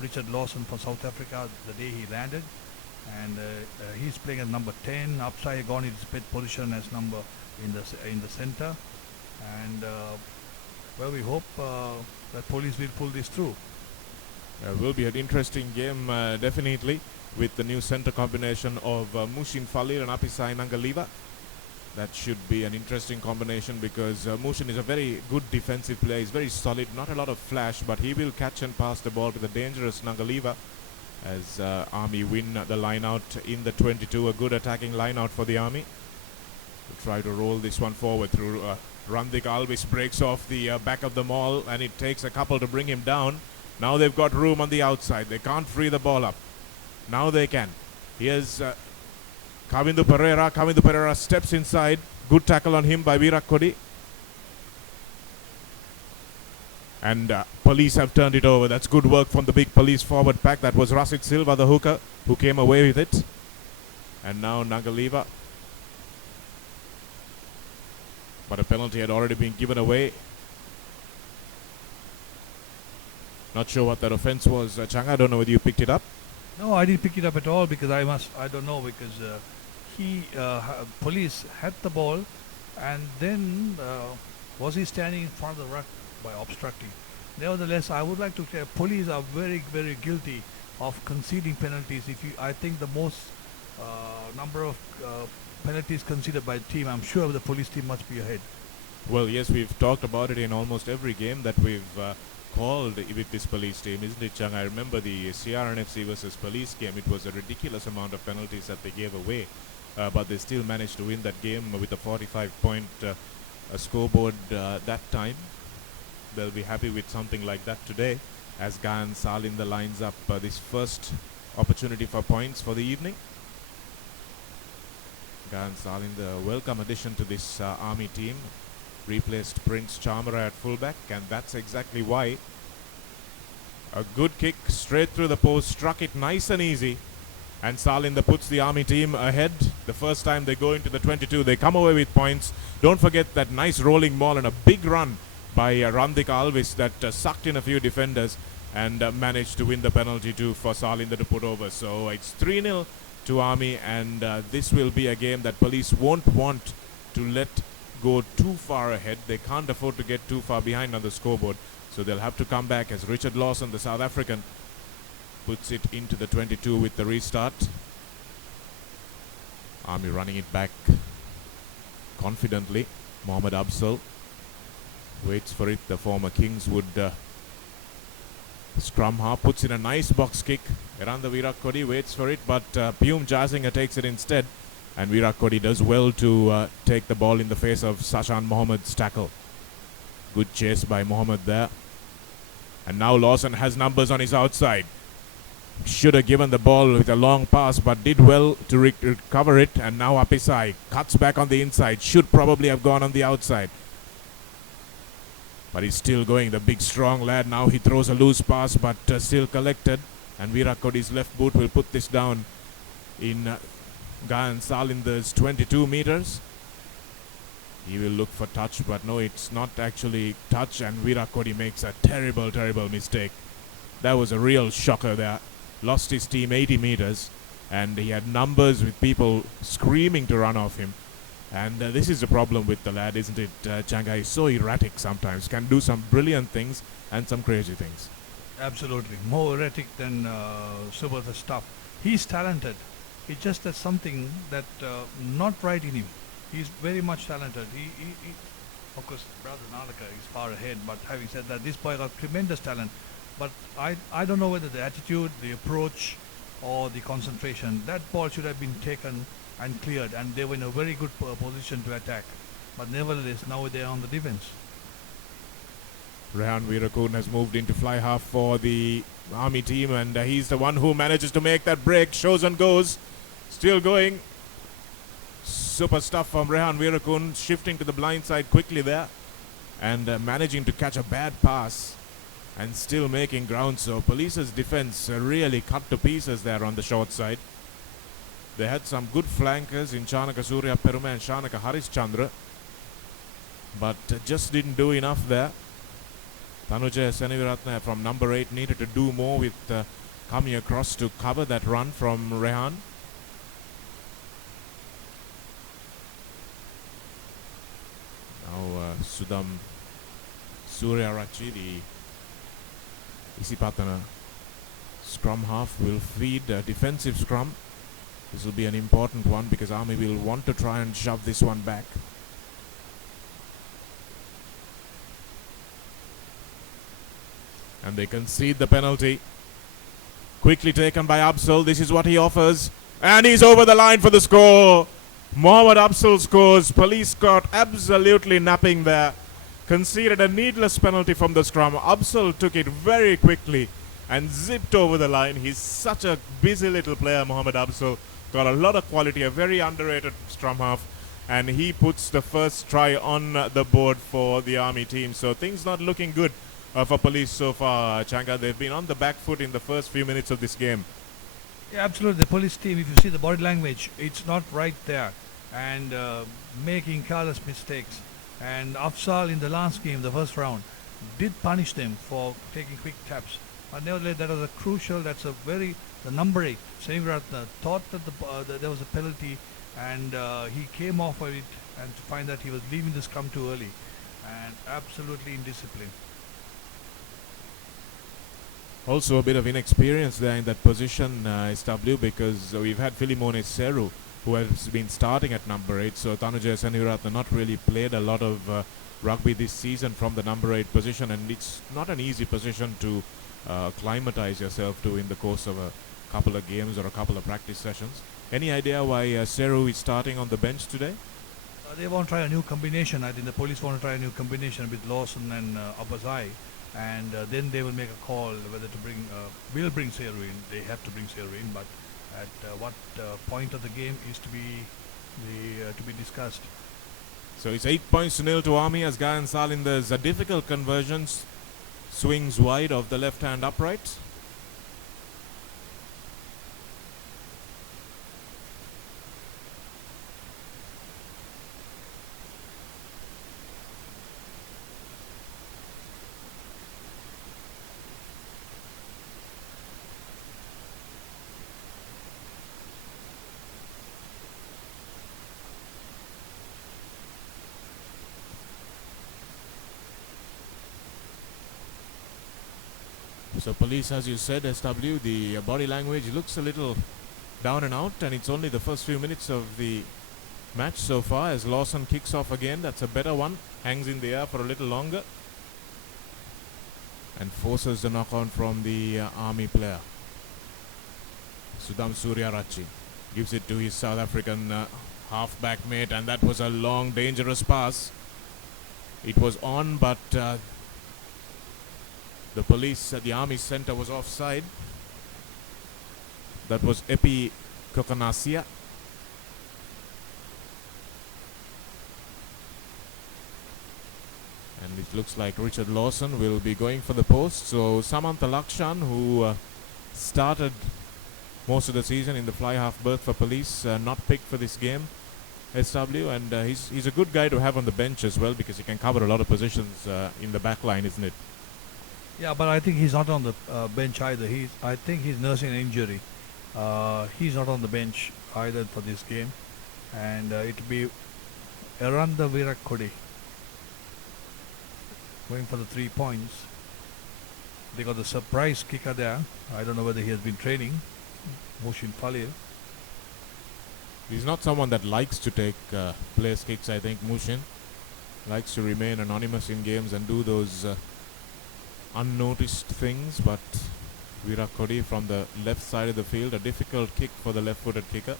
Richard Lawson for South Africa the day he landed, and he's playing as number 10. Upside gone his pet position as number in the center, and well, we hope that police will pull this through. Will be an interesting game, definitely, with the new center combination of Mushin Falir and Apisai Nangaliva. That should be an interesting combination because Mushin is a very good defensive player. He's very solid, not a lot of flash, but he will catch and pass the ball to the dangerous Nangaliva as Army win the line out in the 22. A good attacking line out for the Army. We'll try to roll this one forward through Randik Alvis breaks off the back of the maul, and it takes a couple to bring him down. Now they've got room on the outside. They can't free the ball up. Now they can. Here's Kavindu Pereira. Kavindu Pereira steps inside. Good tackle on him by Virat Kohli. And police have turned it over. That's good work from the big police forward pack. That was Rasid Silva, the hooker, who came away with it. And now Nangaliva. But a penalty had already been given away. Not sure what that offense was. Chang, I don't know whether you picked it up. No, I didn't pick it up at all because I don't know because police had the ball, and then was he standing in front of the ruck by obstructing. Nevertheless, I would like to say police are very, very guilty of conceding penalties. I think the most number of penalties conceded by the team, I'm sure the police team must be ahead. Well, yes, we've talked about it in almost every game that we've called with this police team, isn't it, Chang? I remember the CRNFC versus police game. It was a ridiculous amount of penalties that they gave away, but they still managed to win that game with a 45-point scoreboard that time. They'll be happy with something like that today as Gayan Salinda lines up this first opportunity for points for the evening. Gayan Salinda, a welcome addition to this Army team. Replaced Prince Chamara at fullback, and that's exactly why. A good kick straight through the post, struck it nice and easy, and Salinda puts the Army team ahead. The first time they go into the 22, they come away with points. Don't forget that nice rolling ball and a big run by Randik Alvis that sucked in a few defenders and managed to win the penalty too for Salinda to put over. So it's 3-0 to Army, and this will be a game that police won't want to let go too far ahead. They can't afford to get too far behind on the scoreboard, so they'll have to come back as Richard Lawson, the South African, puts it into the 22 with the restart. Army running it back confidently. Mohammad Absal waits for it. The former Kingswood scrum half puts in a nice box kick. Eranda Virat Kohli waits for it, but Piyum Jaisinga takes it instead. And Virat Kohli does well to take the ball in the face of Sashan Mohammed's tackle. Good chase by Mohammed there. And now Lawson has numbers on his outside. Should have given the ball with a long pass, but did well to recover it. And now Apisai cuts back on the inside. Should probably have gone on the outside. But he's still going, the big strong lad. Now he throws a loose pass, but still collected. And Virat Kohli's left boot will put this down in Gayan Salinda's 22 meters. He will look for touch, but no, it's not actually touch, and Virat Kohli makes a terrible, terrible mistake. That was a real shocker there. Lost his team 80 meters, and he had numbers with people screaming to run off him. And this is the problem with the lad, isn't it, Changai? He's so erratic sometimes. Can do some brilliant things and some crazy things. Absolutely. More erratic than super the stuff. He's talented. It's just that something that not right in him. He's very much talented. He of course, Brother Nalaka is far ahead, but having said that, this boy got tremendous talent. But I don't know whether the attitude, the approach, or the concentration, that ball should have been taken and cleared, and they were in a very good position to attack. But nevertheless, now they're on the defense. Rehan Veerakun has moved into fly half for the Army team, and he's the one who manages to make that break. Shows and goes. Still going. Super stuff from Rehan Veerakun, shifting to the blind side quickly there, and managing to catch a bad pass and still making ground. So Police's defense really cut to pieces there on the short side. They had some good flankers in Chanaka Surya Perumal and Shanaka Harishchandra, but just didn't do enough there. Tanuja Seneviratne from number 8 needed to do more with coming across to cover that run from Rehan. Now Sudam Suryarachi, the Isipatana scrum half, will feed a defensive scrum. This will be an important one because Army will want to try and shove this one back. And they concede the penalty. Quickly taken by Absul. This is what he offers. And he's over the line for the score. Mohammad Absul scores. Police got absolutely napping there. Conceded a needless penalty from the scrum. Absul took it very quickly and zipped over the line. He's such a busy little player, Mohammad Absul. Got a lot of quality, a very underrated scrum half. And he puts the first try on the board for the Army team. So things not looking good for Police so far, Changa. They've been on the back foot in the first few minutes of this game. Yeah, absolutely. The Police team, if you see the body language, it's not right there. And making careless mistakes. And Afzal in the last game, the first round, did punish them for taking quick taps. But nevertheless, that was a crucial, the number 8, Seneviratne, thought that there was a penalty, and he came off of it and to find that he was leaving the scrum too early and absolutely indisciplined. Also a bit of inexperience there in that position, SW, because we've had Filimone Seru, who has been starting at number 8. So Tanuja Seneviratne not really played a lot of rugby this season from the number 8 position, and it's not an easy position to acclimatize yourself to in the course of a couple of games or a couple of practice sessions. Any idea why Seru is starting on the bench today? They want to try a new combination. I think the Police want to try a new combination with Lawson and Abazai. And then they will make a call whether to will bring Seru in. They have to bring Seru in, but at what point of the game is to be discussed. So it's 8 points to 0 to Army as Gayan Salinder's difficult conversions swings wide of the left hand upright. So Police, as you said, SW, the body language looks a little down and out, and it's only the first few minutes of the match so far as Lawson kicks off again. That's a better one. Hangs in the air for a little longer and forces the knock on from the Army player. Sudam Suryarachi gives it to his South African half-back mate, and that was a long, dangerous pass. It was on, but the Police at the Army centre was offside. That was Epi Kokanasia. And it looks like Richard Lawson will be going for the post. So Samantha Lakshan, who started most of the season in the fly half berth for Police, not picked for this game, SW. And he's a good guy to have on the bench as well, because he can cover a lot of positions in the back line, isn't it? Yeah, but I think he's not on the bench either. I think he's nursing an injury. He's not on the bench either for this game. And it'll be Eranda Virakode going for the 3 points. They got the surprise kicker there. I don't know whether he has been training. Mushin Falil. He's not someone that likes to take place kicks, I think, Mushin. Likes to remain anonymous in games and do those unnoticed things, but Virakode from the left side of the field, a difficult kick for the left-footed kicker.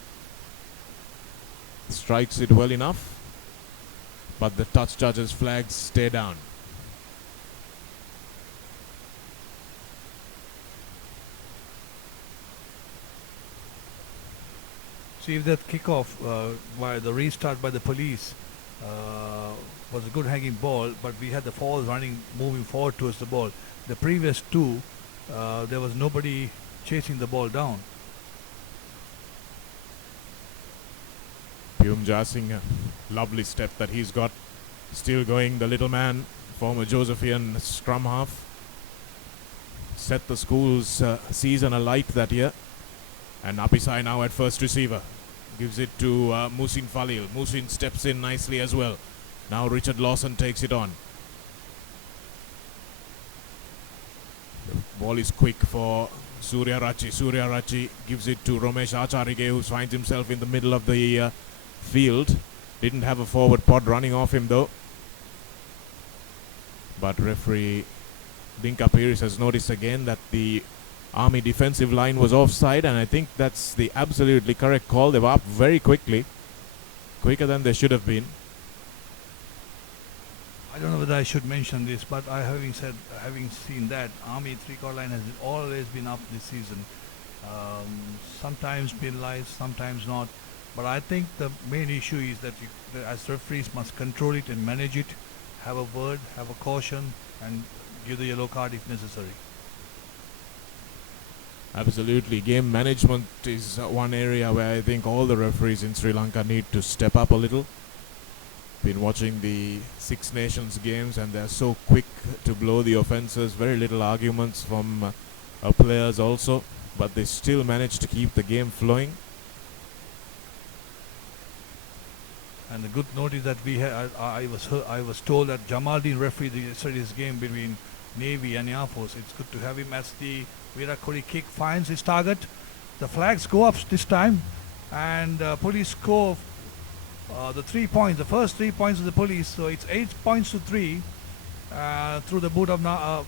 Strikes it well enough, but the touch judge's flags stay down. See if that kickoff by the restart by the Police was a good hanging ball, but we had the Falls moving forward towards the ball. The previous two, there was nobody chasing the ball down. Pyum Jasing, a lovely step that he's got. Still going, the little man, former Josephian scrum half. Set the school's season alight that year. And Apisai now at first receiver. Gives it to Musin Falil. Musin steps in nicely as well. Now Richard Lawson takes it on. The ball is quick for Surya Rachi. Surya Rachi gives it to Romesh Acharige, who finds himself in the middle of the field. Didn't have a forward pod running off him though. But referee Dinka Pires has noticed again that the Army defensive line was offside, and I think that's the absolutely correct call. They were up very quickly. Quicker than they should have been. I don't know whether I should mention this, but having seen that, Army three-quarter line has always been up this season. Sometimes penalized, sometimes not. But I think the main issue is that as referees must control it and manage it, have a word, have a caution, and give the yellow card if necessary. Absolutely. Game management is one area where I think all the referees in Sri Lanka need to step up a little. Been watching the Six Nations games and they're so quick to blow the offences. Very little arguments from players also, but they still manage to keep the game flowing. And the good note is that I was told that Jamaldeen refereed yesterday's game between Navy and Air Force. It's good to have him as the Virat Kohli kick finds his target. The flags go up this time, and police score the 3 points, the first 3 points of the police. So it's 8 points to 3 through the boot of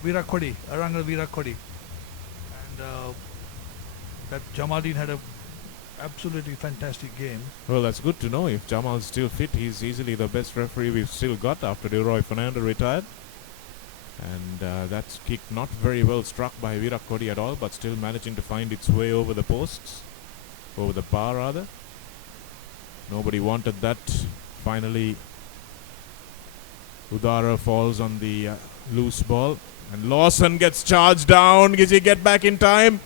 Virat Kohli, Arangal Virat Kohli. And that Jamaldeen had a absolutely fantastic game. Well, that's good to know. If Jamal's still fit, he's easily the best referee we've still got after Leroy Fernando retired. And that kick not very well struck by Virat Kohli at all, but still managing to find its way over the posts, over the bar rather. Nobody wanted that. Finally, Udara falls on the loose ball, and Lawson gets charged down. Does he get back in time?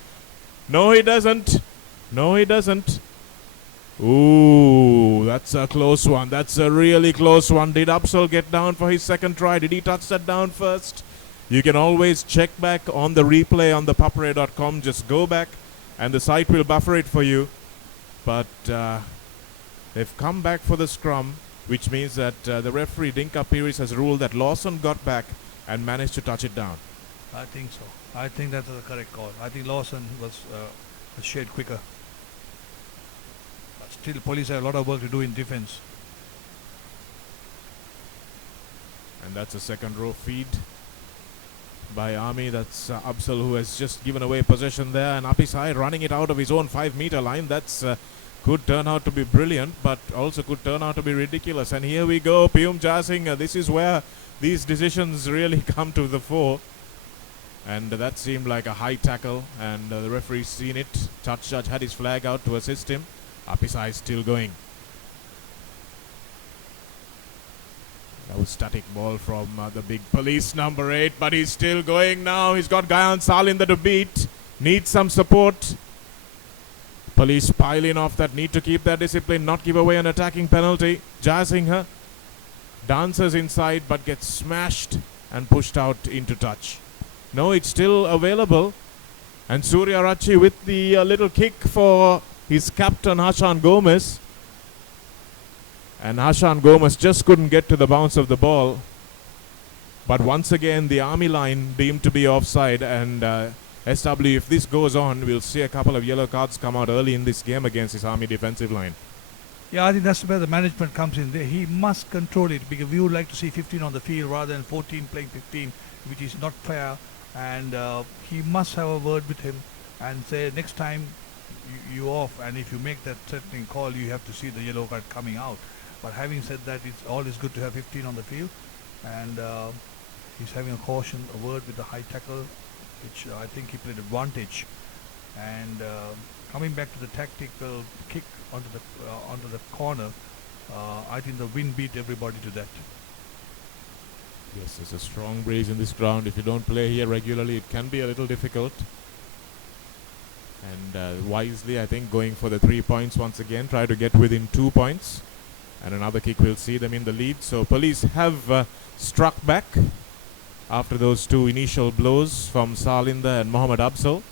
No, he doesn't. No, he doesn't. Ooh, that's a close one. That's a really close one. Did Upsal get down for his second try? Did he touch that down first? You can always check back on the replay on ThePapare.com. Just go back and the site will buffer it for you. But they've come back for the scrum, which means that the referee Dinka Pires has ruled that Lawson got back and managed to touch it down. I think so. I think that's the correct call. I think Lawson was a shade quicker. But still, police have a lot of work to do in defense. And that's a second row feed by Army. That's Absal, who has just given away possession there, and Apisai running it out of his own 5-meter line. That's could turn out to be brilliant, but also could turn out to be ridiculous. And here we go, Piyum Jasing. This is where these decisions really come to the fore. And that seemed like a high tackle, and the referee's seen it. Touch judge had his flag out to assist him. Apisai still going. That was static ball from the big police number 8, but he's still going now. He's got Gayan Salinda to beat. Needs some support. Police pile in off that, need to keep their discipline, not give away an attacking penalty. Jayasinghe dances inside but gets smashed and pushed out into touch. No, it's still available. And Surya Rachi with the little kick for his captain Hashan Gomez. And Hashan Gomez just couldn't get to the bounce of the ball. But once again, the Army line deemed to be offside. And SW, if this goes on, we'll see a couple of yellow cards come out early in this game against his Army defensive line. Yeah, I think that's where the management comes in. He must control it, because we would like to see 15 on the field rather than 14 playing 15, which is not fair. And he must have a word with him and say, next time you off, and if you make that threatening call, you have to see the yellow card coming out. But having said that, it's always good to have 15 on the field, and he's having a caution, a word with the high tackle, which I think he played advantage. And coming back to the tactical kick onto the corner, I think the wind beat everybody to that. Yes, there's a strong breeze in this ground. If you don't play here regularly, it can be a little difficult. And wisely, I think, going for the 3 points once again, try to get within 2 points. And another kick will see them in the lead. So police have struck back. after those two initial blows from Salinder and Mohammad Absal.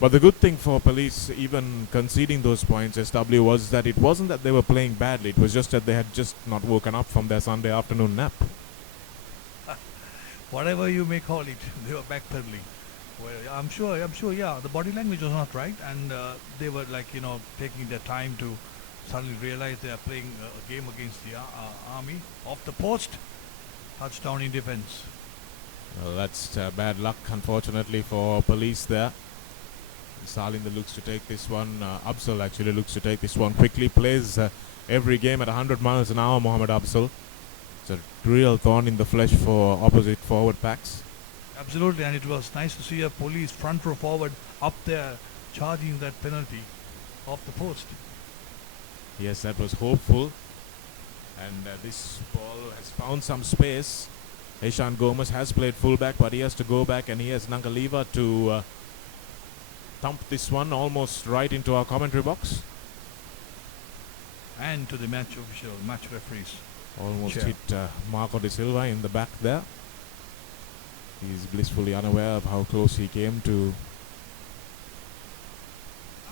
But the good thing for Police, even conceding those points, SW, was that it wasn't that they were playing badly. It was just that they had just not woken up from their Sunday afternoon nap. Whatever you may call it, they were backpedaling. Well, I'm sure, yeah, the body language was not right, and they were taking their time to suddenly realize they are playing a game against the army. Off the post, touchdown in defense. Well, that's bad luck, unfortunately, for Police there. Salinder looks to take this one. Absal actually looks to take this one quickly. Plays every game at 100 miles an hour, Mohammad Absal. It's a real thorn in the flesh for opposite forward packs. Absolutely, and it was nice to see a Police front row forward up there charging that penalty off the post. Yes, that was hopeful. And this ball has found some space. Eshan Gomez has played fullback, but he has to go back, and he has Nangaliva to thump this one almost right into our commentary box. And to the match official, match referees. Almost Chair. hit Marco De Silva in the back there. He's blissfully unaware of how close he came to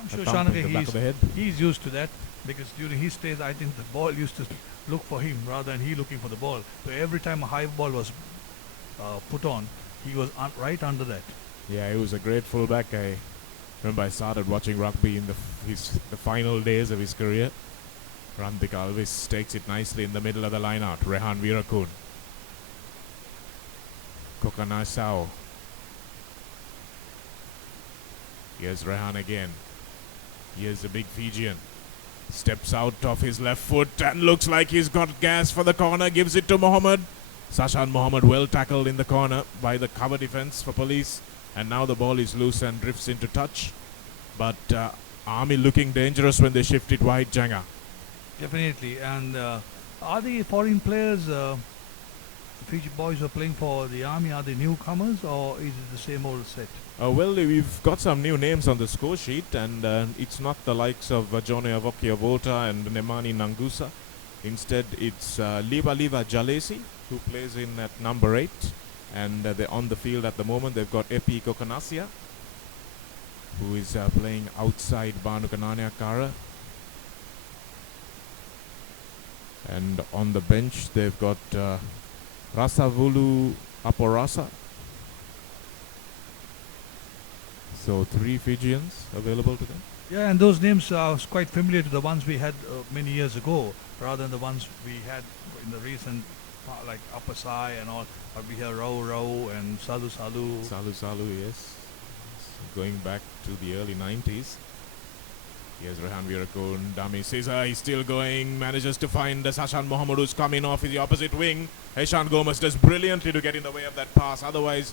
I'm a sure thump in the Shanaka, back of the head. he's used to that, because during his days, I think the ball used to look for him rather than he looking for the ball. So every time a high ball was put on, he was right under that. Yeah, he was a great fullback. I remember I started watching rugby in the final days of his career. Randik Alvis takes it nicely in the middle of the line out. Rehan Virakun. Kokanasao. Here's Rehan again. Here's the big Fijian. Steps out of his left foot and looks like he's got gas for the corner. Gives it to Mohammed. Sashan Mohammed well tackled in the corner by the cover defense for Police. And now the ball is loose and drifts into touch. But Army looking dangerous when they shift it wide, Janga. Definitely. And are the foreign players, the Fiji boys who are playing for the Army, are they newcomers or is it the same old set? Well, we've got some new names on the score sheet, and it's not the likes of Jone Avokia Volta and Nemani Nangusa. Instead, it's Liva Jalesi, who plays in at number 8. And they're on the field at the moment. They've got Epi Kokanasia, who is playing outside Banukanania Kara. And on the bench, they've got Rasavulu Aporasa. So 3 Fijians available to them. Yeah, and those names are quite familiar to the ones we had many years ago, rather than the ones we had in the recent, like Upper Sai and all. But we have Rao and Salu. Salu, yes. Going back to the early 90s. Here's Rehan Virakun, dummy Caesar, he's still going, manages to find Sashan Mohammed, who's coming off in the opposite wing. Eshan Gomez does brilliantly to get in the way of that pass, otherwise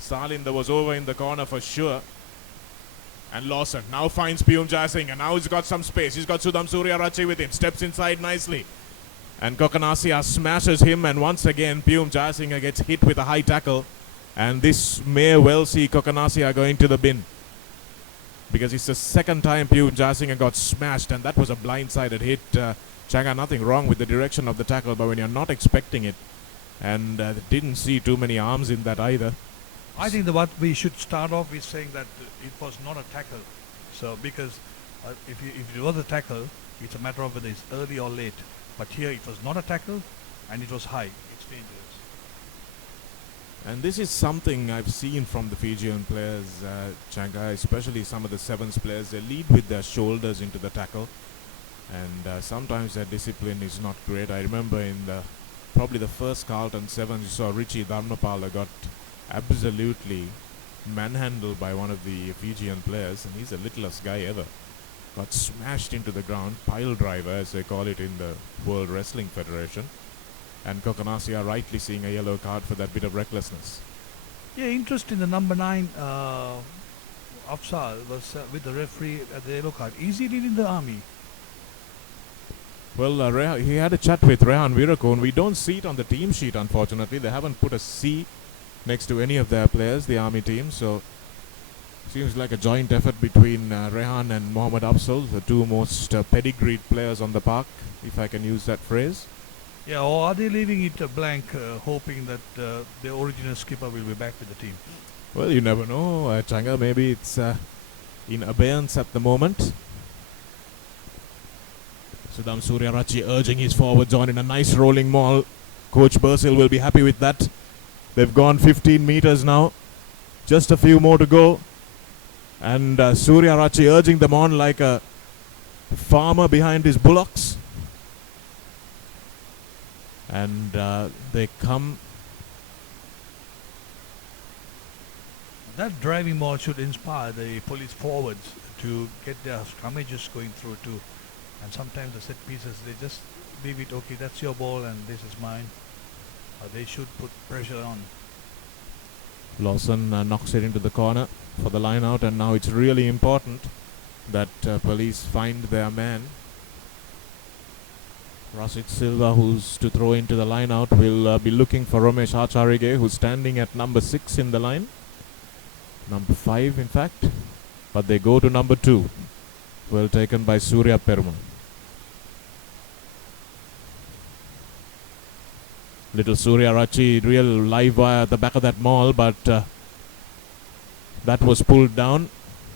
Salinder was over in the corner for sure. And Lawson now finds Piyum Jayasinghe, and now he's got some space. He's got Sudham Suryarachi with him, steps inside nicely. And Kokanasia smashes him, and once again Piyum Jayasinghe gets hit with a high tackle. And this may well see Kokanasia going to the bin, because it's the second time Piyum Jayasinghe got smashed, and that was a blindsided hit. Changa, nothing wrong with the direction of the tackle, but when you're not expecting it, and didn't see too many arms in that either. I think that what we should start off is saying that it was not a tackle. So because if it was a tackle, it's a matter of whether it's early or late. But here it was not a tackle, and it was high. It's dangerous. And this is something I've seen from the Fijian players, Changa, especially some of the sevens players. They lead with their shoulders into the tackle, and sometimes their discipline is not great. I remember in probably the first Carlton Sevens, you saw Richie Dharmapala got absolutely manhandled by one of the Fijian players, and he's the littlest guy ever. Got smashed into the ground, pile driver as they call it in the World Wrestling Federation. And Kokanasia rightly seeing a yellow card for that bit of recklessness. Yeah, interest in the number 9 Afsal was with the referee at the yellow card. Is he leading the Army? Well, he had a chat with Rehan Virakun. We don't see it on the team sheet, unfortunately. They haven't put a C next to any of their players, the Army team. So seems like a joint effort between Rehan and Mohammad Afsal, the two most pedigreed players on the park, if I can use that phrase. Yeah, or are they leaving it blank, hoping that the original skipper will be back with the team? Well, you never know, Changa. Maybe it's in abeyance at the moment. Sudam Suryarachi urging his forwards on in a nice rolling maul. Coach Bursil will be happy with that. They've gone 15 meters now. Just a few more to go. And Suryarachi urging them on like a farmer behind his bullocks. And they come. That driving ball should inspire the police forwards to get their scrummages going through too. And sometimes the set pieces, they just leave it, okay, that's your ball and this is mine. They should put pressure on. Lawson knocks it into the corner for the line out, and now it's really important that police find their man. Rasit Silva, who's to throw into the line out, will be looking for Ramesh Acharige, who's standing at number 6 in the line. Number 5, in fact. But they go to number 2. Well taken by Surya Perumal. Little Suryarachi, real live wire at the back of that maul, but that was pulled down.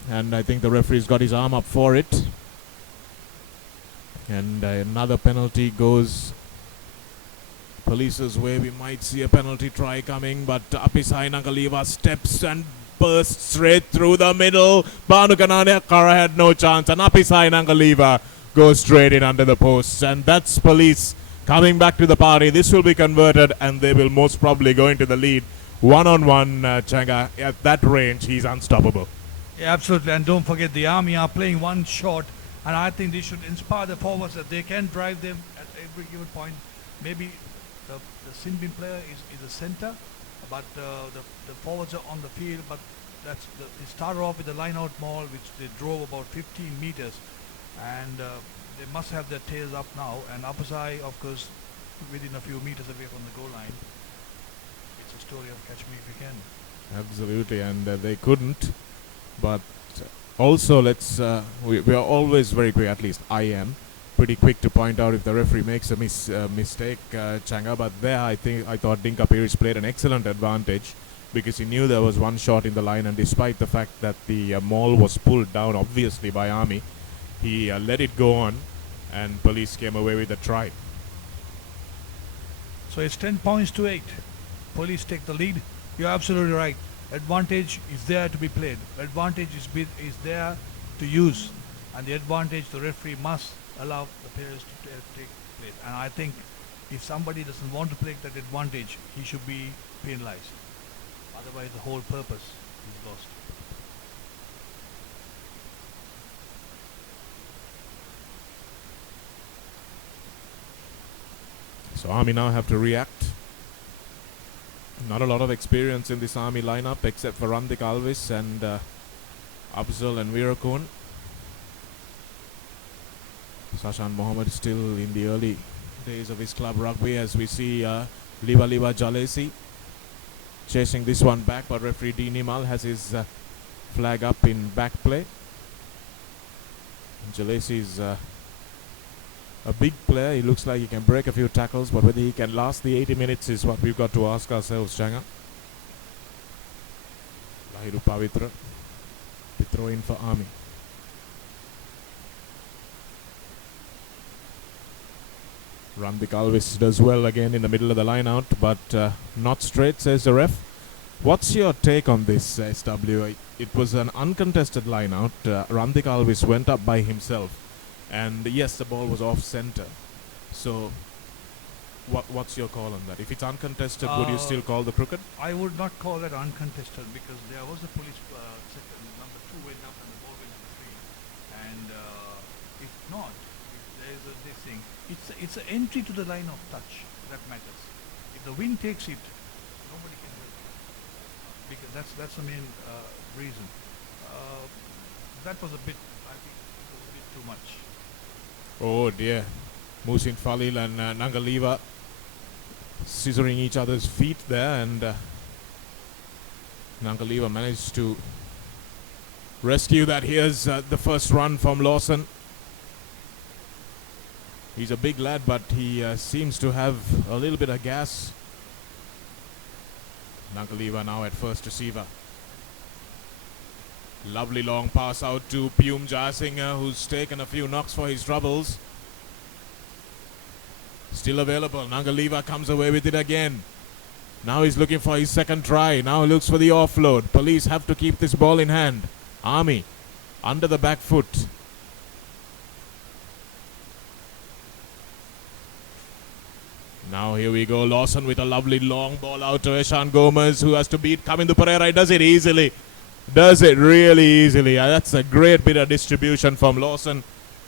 And I think the referee's got his arm up for it. And another penalty goes Police's way. We might see a penalty try coming, but Apisai Nangaliva steps and bursts straight through the middle. Banu Kananekara had no chance, and Apisai Nangaliva goes straight in under the posts. And that's Police coming back to the party. This will be converted, and they will most probably go into the lead. One-on-one, Changa. At that range, he's unstoppable. Yeah, absolutely. And don't forget, the Army are playing one shot, and I think they should inspire the forwards that they can drive them at every given point. Maybe the Sinbin player is the center, but the forwards are on the field. But they started off with the line-out maul, which they drove about 15 meters, and they must have their tails up now. And Apasai, of course, within a few meters away from the goal line. It's a story of catch me if you can. Absolutely, and they couldn't. But also, we are always very quick, at least I am, pretty quick to point out if the referee makes a mistake, Changa. But there, I thought Dinka Pirish played an excellent advantage, because he knew there was one shot in the line, and despite the fact that the maul was pulled down, obviously, by Army, he let it go on, and Police came away with a try. So it's 10 points to 8. Police take the lead. You're absolutely right. Advantage is there to be played. Advantage is there to use, and the advantage the referee must allow the players to take place. And I think if somebody doesn't want to take that advantage, he should be penalized. Otherwise, the whole purpose is lost. So Army now have to react. Not a lot of experience in this Army lineup except for Randik Alvis and Afzal and Virakun. Sashan Mohammed still in the early days of his club rugby, as we see Liva Jalesi chasing this one back, but referee D. Nimal has his flag up in back play. Jalesi is a big player. He looks like he can break a few tackles, but whether he can last the 80 minutes is what we've got to ask ourselves, Changa. Lahiru Pavitra, the throw in for Army. Randik Alvis does well again in the middle of the line out, but not straight, says the ref. What's your take on this, SW? It was an uncontested line out. Randik Alvis went up by himself. And yes, the ball was off center. So, what's your call on that? If it's uncontested, would you still call the crooked? I would not call that uncontested, because there was a police second, number 2 went up and the ball went to 3. And if not, if there is this thing, it's an entry to the line of touch that matters. If the wind takes it, nobody can help it, because that's the main reason. That was a bit, I think, it was a bit too much. Oh dear. Musin Falil and Nangaliva scissoring each other's feet there, and Nangaliva managed to rescue that. Here's the first run from Lawson. He's a big lad, but he seems to have a little bit of gas. Nagaliva now at first receiver. Lovely long pass out to Pyum Jayasinghe, who's taken a few knocks for his troubles. Still available. Nagaliva comes away with it again. Now he's looking for his second try. Now looks for the offload. Police have to keep this ball in hand. Army under the back foot. Now here we go. Lawson with a lovely long ball out to Ishan Gomez, who has to beat Kamindu Pereira. He does it easily. Does it really easily. That's a great bit of distribution from Lawson.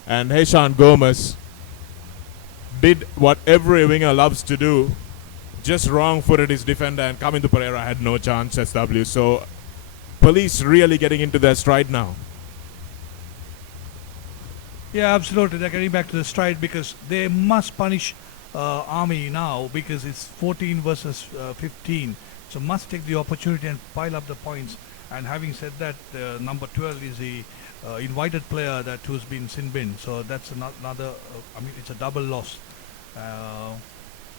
And Ishan Gomez did what every winger loves to do. Just wrong-footed his defender, and Kamindu Pereira had no chance, SW. So Police really getting into their stride now. Yeah, absolutely. They're getting back to the stride because they must punish Army now because it's 14 versus 15. So must take the opportunity and pile up the points. And having said that, number 12 is the invited player who's been sin bin. So that's another. I mean, it's a double loss.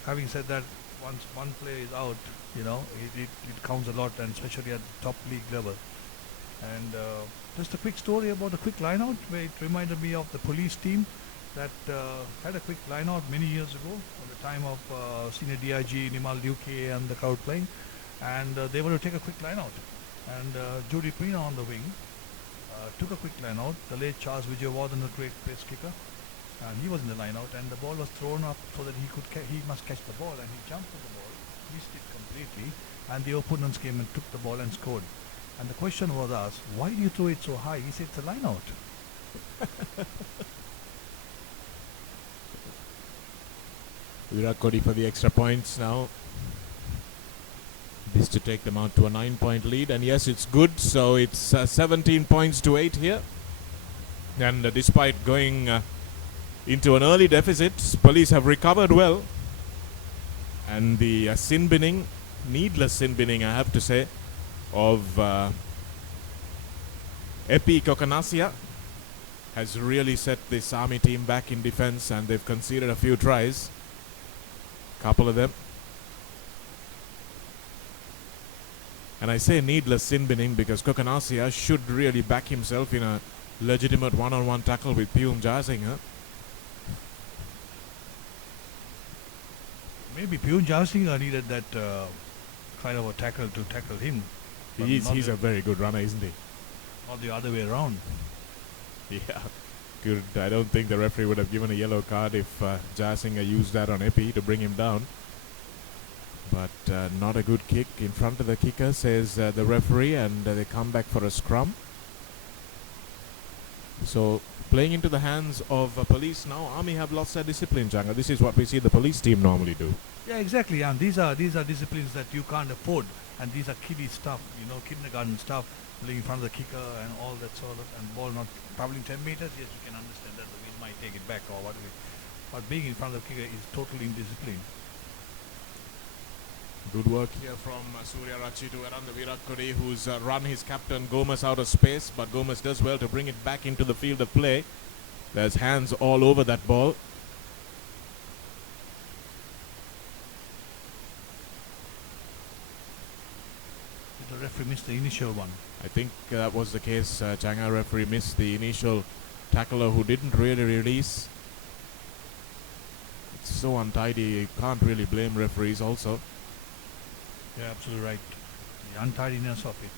Having said that, once one player is out, it counts a lot, and especially at the top league level. And just a quick story about a quick line out, where it reminded me of the police team that had a quick line out many years ago, at the time of senior DIG Nimal Duque and the crowd playing, and they were to take a quick line out. And Judy Prina on the wing took a quick line out. The late Charles Vijayawardhan, a great pace kicker, and he was in the line out, and the ball was thrown up so that he must catch the ball, and he jumped to the ball, missed it completely, and the opponents came and took the ball and scored. And the question was asked, why do you throw it so high? He said, it's a line out. Virat Kohli for the extra points now. This to take them out to a 9-point lead, and yes, it's good. So it's 17 points to 8 here. And despite going into an early deficit, Police have recovered well. And the sin binning, needless sin binning, I have to say, of Epi Kokanasia has really set this Army team back in defense, and they've conceded a few tries. Couple of them. And I say needless sin binning because Kokanasia should really back himself in a legitimate one-on-one tackle with Pyum Jayasinghe. Maybe Pyum Jayasinghe needed that kind of a tackle to tackle him. He's a very good runner, isn't he? Not the other way around. Yeah, good. I don't think the referee would have given a yellow card if Jayasinghe used that on Epi to bring him down. But not a good kick in front of the kicker, says the referee, and they come back for a scrum. So playing into the hands of Police now. Army have lost their discipline, Janga. This is what we see the Police team normally do. Yeah, exactly. And these are disciplines that you can't afford, and these are kiddie stuff, kindergarten stuff, playing in front of the kicker and all that sort of, and ball not traveling 10 meters. Yes, you can understand that the wind might take it back or whatever. But being in front of the kicker is totally indisciplined. Good work here from Surya Rachi to around the Virat Kohli, who's run his captain Gomez out of space, but Gomez does well to bring it back into the field of play. There's hands all over that ball. The referee missed the initial one. I think that was the case. Changha referee missed the initial tackler who didn't really release. It's so untidy, you can't really blame referees also. Yeah, absolutely right. The untidiness of it.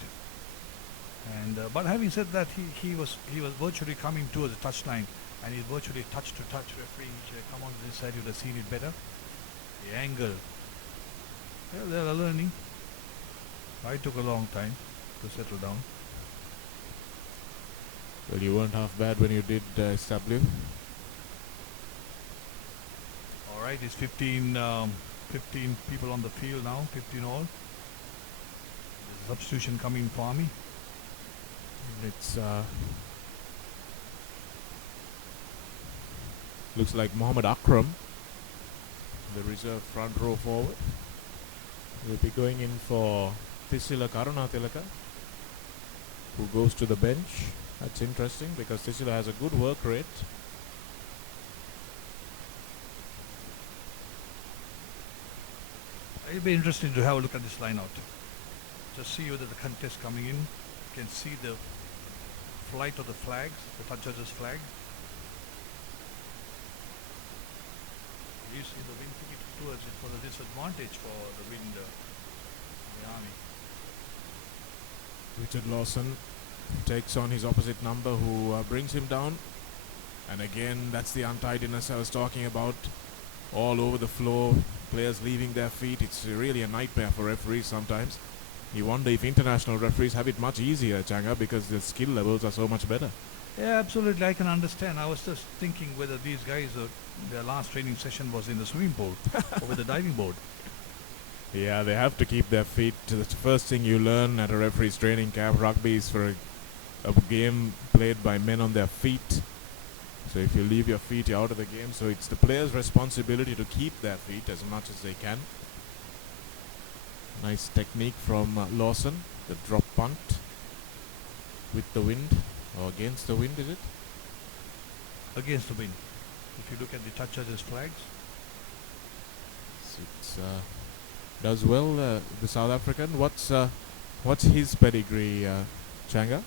And but having said that, he was virtually coming towards the touchline, and he virtually touch to touch referee. He should have come on to this side, you would have seen it better. The angle. Yeah, they're learning. I took a long time to settle down. Well, you weren't half bad when you did SW. All right, it's 15 people on the field now, 15 all. There's a substitution coming for Army. It's looks like Mohammed Akram, the reserve front row forward, will be going in for Thisila Karunatilaka, who goes to the bench. That's interesting because Thisila has a good work rate. It'll be interesting to have a look at this line out. Just see whether the contest coming in. You can see the flight of the flags, the touch judge's flag. You see the wind ticket towards it for the disadvantage for the wind, the army. Richard Lawson takes on his opposite number, who brings him down. And again, that's the untidiness I was talking about. All over the floor, players leaving their feet. It's really a nightmare for referees sometimes. You wonder if international referees have it much easier, Changa, because the skill levels are so much better. Yeah, absolutely. I can understand. I was just thinking whether these guys, their last training session was in the swimming pool or with the diving board. Yeah, they have to keep their feet. The first thing you learn at a referee's training camp, rugby, is for a game played by men on their feet. So if you leave your feet, you're out of the game. So it's the player's responsibility to keep their feet as much as they can. Nice technique from Lawson. The drop punt with the wind, or against the wind, is it? Against the wind. If you look at the touch judge's flags. It's does well, the South African. What's his pedigree, Changa?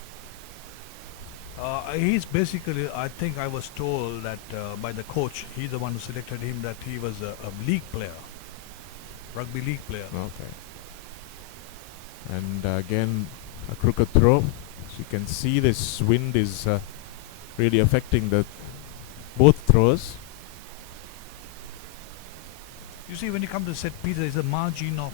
He's basically, I think I was told that by the coach, he's the one who selected him, that he was a league player, rugby league player. Okay. And again, a crooked throw. So you can see this wind is really affecting both throws. You see, when you come to set piece, there is a margin of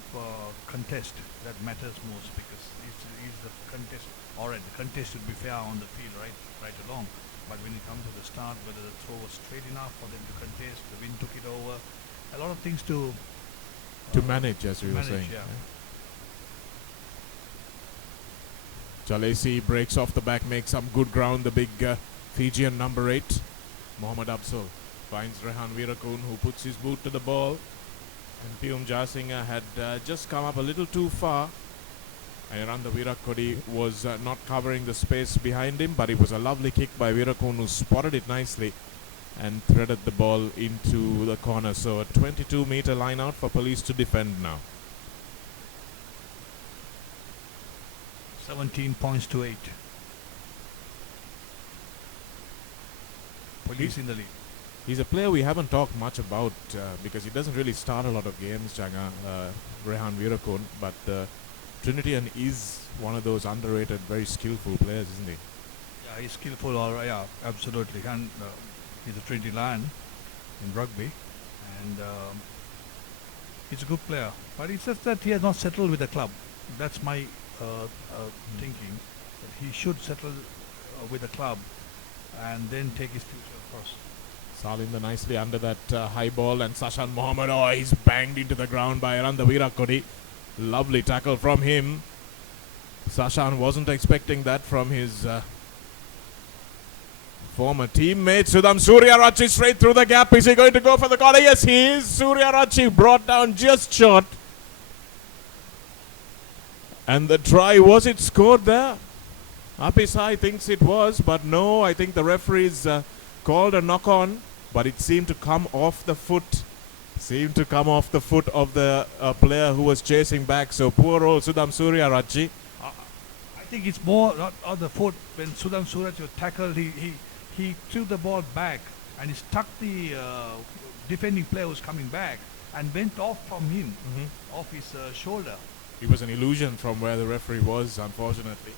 contest that matters most, because he's the contest. All right, the contest should be fair on the field, right along. But when you come to the start, whether the throw was straight enough for them to contest, the wind took it over. A lot of things to Manage, as we were saying. Yeah. Jalesi breaks off the back, makes some good ground. The big Fijian number 8, Mohammad Absul, finds Rehan Virakun, who puts his boot to the ball. And Piyum Jasinga had just come up a little too far. And Iranda Virakodi was not covering the space behind him, but it was a lovely kick by Virakun, who spotted it nicely and threaded the ball into the corner. So a 22-meter line out for Police to defend now. 17 points to 8. Police in the lead. He's a player we haven't talked much about because he doesn't really start a lot of games, Changa, Rehan Virakun, but Trinitian is one of those underrated, very skillful players, isn't he? Yeah, he's skillful, yeah, absolutely. And he's a Trinity Lion in rugby, and he's a good player. But it's just that he has not settled with the club. That's my thinking. That he should settle with the club and then take his future across. Salinda nicely under that high ball, and Sashan Mohammed, he's banged into the ground by Aranda Virakodi. Lovely tackle from him. Sashan wasn't expecting that from his former teammate. Sudham Suryarachi straight through the gap. Is he going to go for the corner? Yes, he is. Suryarachi brought down just short. And the try, was it scored there? Apisai thinks it was, but no, I think the referees called a knock on, but it seemed to come off the foot. Seemed to come off the foot of the player who was chasing back. So poor old Sudham Suryarachi. I think it's more not on the foot. When Sudham Suryarachi was tackled, he threw the ball back and he struck the defending player who was coming back and went off from him, off his shoulder. It was an illusion from where the referee was, unfortunately.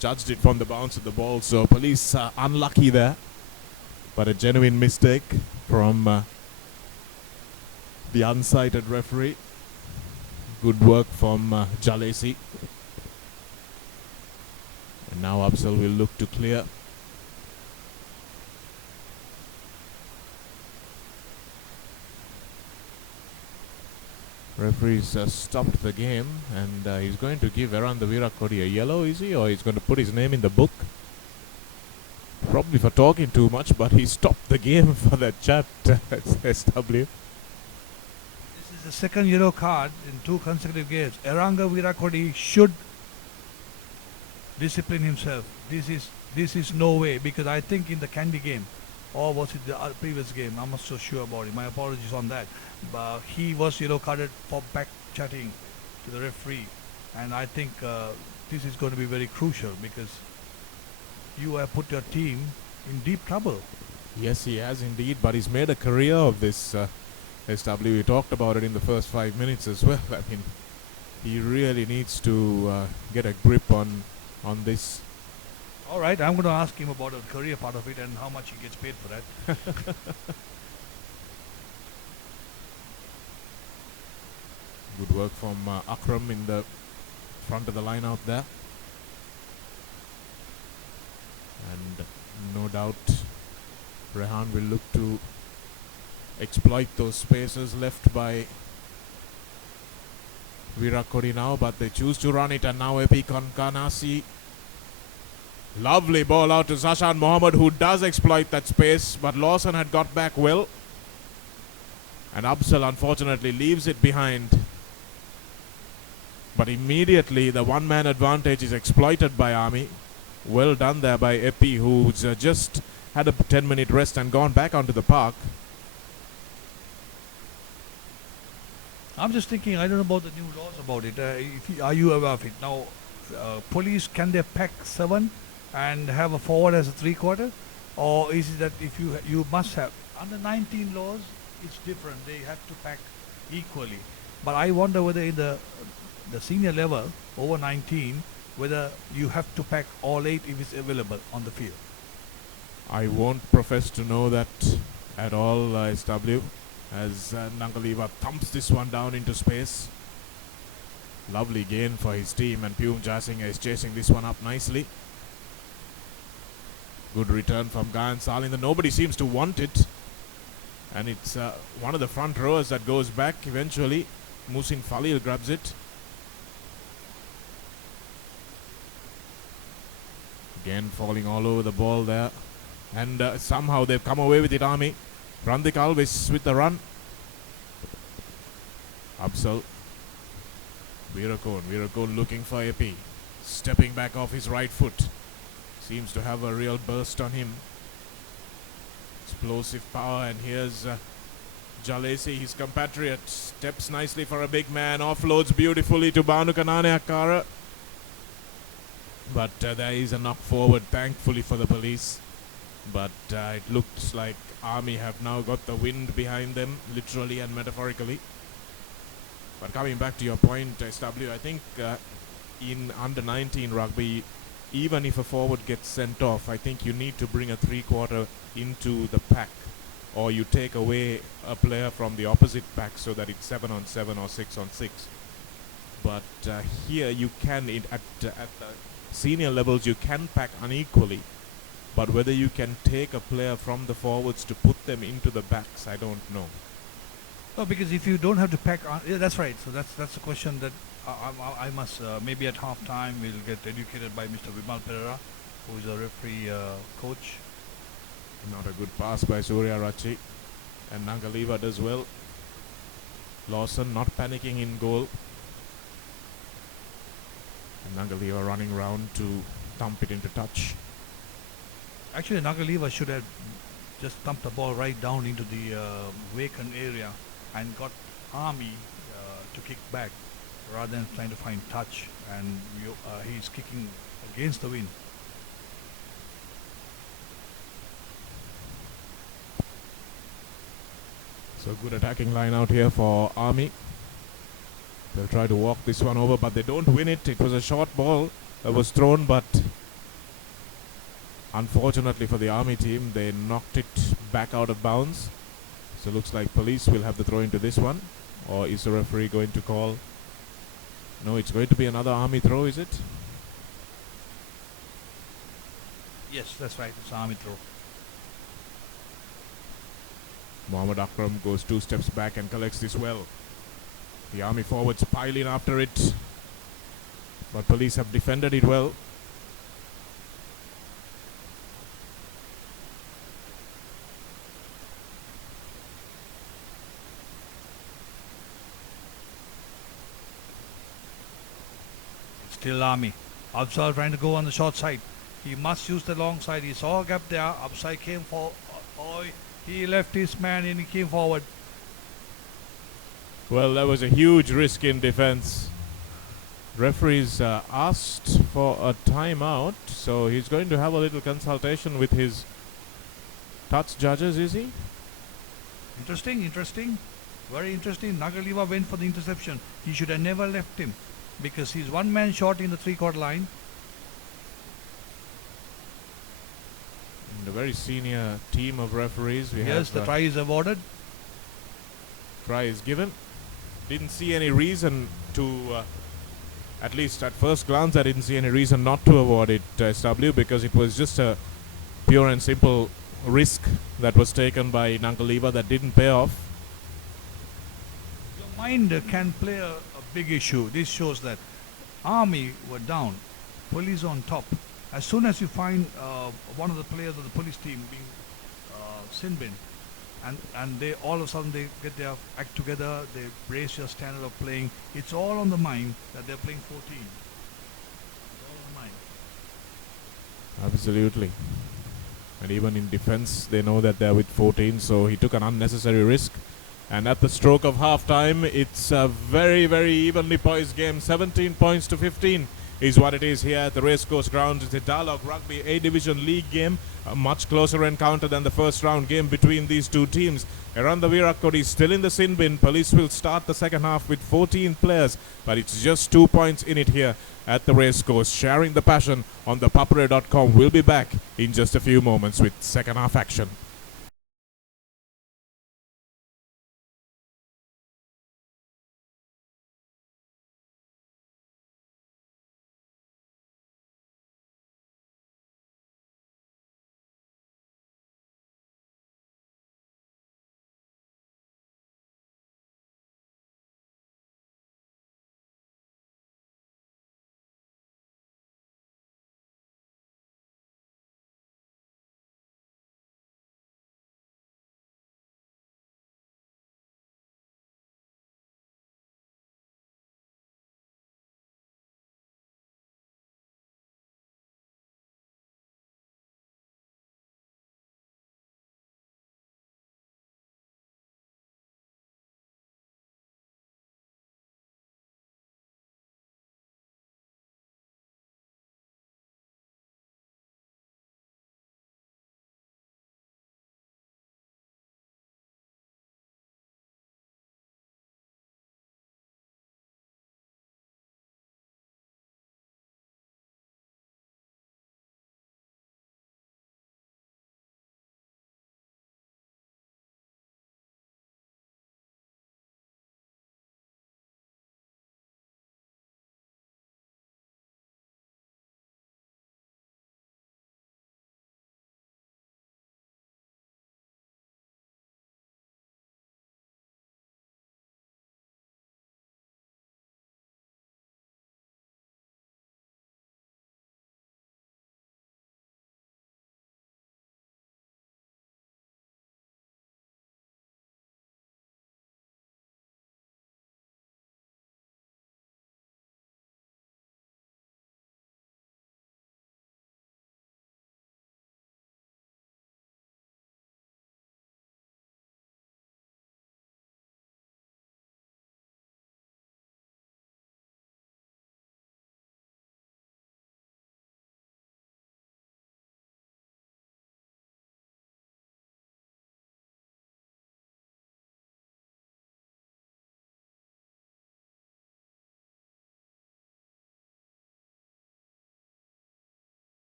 Judged it from the bounce of the ball. So Police unlucky there. But a genuine mistake from the unsighted referee. Good work from Jalesi. And now Absal will look to clear. Referee's stopped the game, and he's going to give Aranda Virakodi a yellow, is he? Or he's going to put his name in the book? Probably for talking too much, but he stopped the game for that chat. SW. This is the second yellow card in 2 consecutive games. Aranga Virakodi should discipline himself. This is no way, because I think in the Kandy game, or was it the previous game? I'm not so sure about it. My apologies on that. But he was, carded for back chatting to the referee, and I think this is going to be very crucial because you have put your team in deep trouble. Yes, he has indeed, but he's made a career of this. SW. We talked about it in the first 5 minutes as well. I mean, he really needs to get a grip on this. All right, I'm going to ask him about the career part of it and how much he gets paid for that. Good work from Akram in the front of the line out there. And no doubt Rehan will look to exploit those spaces left by Virat Kohli now, but they choose to run it, and now Epi Konkanasi. Lovely ball out to Zashan Mohammed, who does exploit that space, but Lawson had got back well. And Absal unfortunately leaves it behind. But immediately the one-man advantage is exploited by Army. Well done there by Epi, who's just had a 10-minute rest and gone back onto the park. I'm just thinking, I don't know about the new laws about it. Are you aware of it? Now, police, can they pack 7 and have a forward as a 3/4? Or is it that if you must have, under 19 laws, it's different. They have to pack equally. But I wonder whether in the senior level, over 19, whether you have to pack all 8 if it's available on the field. I won't profess to know that at all, SW. As Nangaliva thumps this one down into space. Lovely gain for his team, and Pyum Jasinghe is chasing this one up nicely. Good return from Gayan Salinder. Nobody seems to want it, and it's one of the front rowers that goes back eventually. Musin Falil grabs it. Again falling all over the ball there, and somehow they've come away with it, Army. Randik Alves with the run. Absal. Virakon looking for Epi. Stepping back off his right foot. Seems to have a real burst on him. Explosive power, and here's Jalesi, his compatriot. Steps nicely for a big man. Offloads beautifully to Banu Kanane Akara. But there is a knock forward, thankfully for the police. But it looks like Army have now got the wind behind them, literally and metaphorically. But coming back to your point, SW, I think in under 19 rugby, even if a forward gets sent off, I think you need to bring a 3/4 into the pack, or you take away a player from the opposite pack so that it's 7 on 7 or 6 on 6. But here you can, at the senior levels, you can pack unequally. But whether you can take a player from the forwards to put them into the backs, I don't know. No, because if you don't have to pack, yeah, that's right. So that's a question that I must maybe at half time we'll get educated by Mr. Vimal Pereira, who is a referee coach. Not a good pass by Surya Rachi, and Nangaliva does well. Lawson not panicking in goal, and Nangaliva running round to thump it into touch. Actually, Nagaliva should have just thumped the ball right down into the vacant area and got Army to kick back rather than trying to find touch, and he's kicking against the wind. So good attacking line out here for Army. They'll try to walk this one over, but they don't win it. It was a short ball that was thrown, but unfortunately for the Army team, they knocked it back out of bounds. So looks like police will have the throw into this one. Or is the referee going to call? No, it's going to be another Army throw, is it? Yes, that's right. It's Army throw. Mohammad Akram goes 2 steps back and collects this well. The Army forwards pile in after it, but police have defended it well. Still Army. Absal trying to go on the short side. He must use the long side. He saw a gap there. Upside came Oh, he left his man and he came forward. Well, that was a huge risk in defense. Referees asked for a timeout, so he's going to have a little consultation with his touch judges, is he? Interesting, interesting. Very interesting. Nagaliva went for the interception. He should have never left him because he's one man short in the three-quarter line. And a very senior team of referees. We Yes, have the try is awarded. try is given. Didn't see any reason to, at least at first glance, I didn't see any reason not to award it SW, because it was just a pure and simple risk that was taken by Nangaliva that didn't pay off. Your mind can play a big issue. This shows that army were down, police on top. As soon as you find one of the players of the police team being sin bin, and they all of a sudden they get their act together, they raise your standard of playing. It's all on the mind that they're playing 14. It's all on the mind. Absolutely. And even in defense, they know that they're with 14, so he took an unnecessary risk. And at the stroke of half time, it's a very, very evenly poised game. 17 points to 15 is what it is here at the Racecourse Grounds. It's a Dialog Rugby A-Division League game. A much closer encounter than the first round game between these two teams. Eranda Virakodi still in the sin bin. Police will start the second half with 14 players, but it's just 2 points in it here at the Racecourse. Sharing the passion on ThePapare.com. We'll be back in just a few moments with second half action.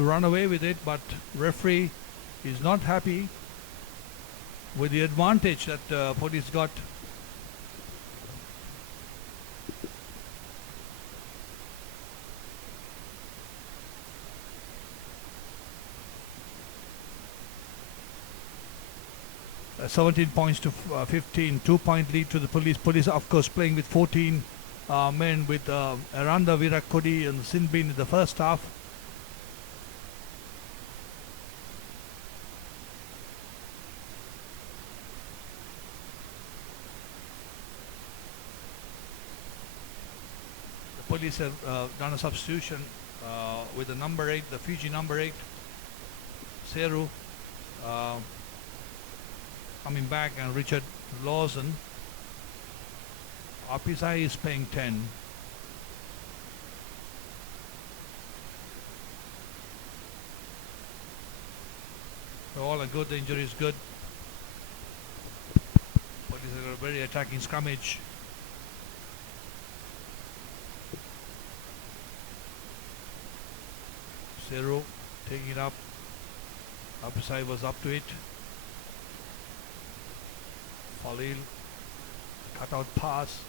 to run away with it, but referee is not happy with the advantage that police got. Uh, 17 points to 15, 2-point lead to the police. Police, of course, playing with 14 men with Aranda Virakodi and Sinbin in the first half. The police have done a substitution with the number 8, the Fiji number 8, Seru. Coming back, and Richard Lawson. Apisai is playing 10. So all are good, the injury is good. But this is a very attacking scrummage. Zero taking it up. Apisai was up to it. Khalil, cut out pass,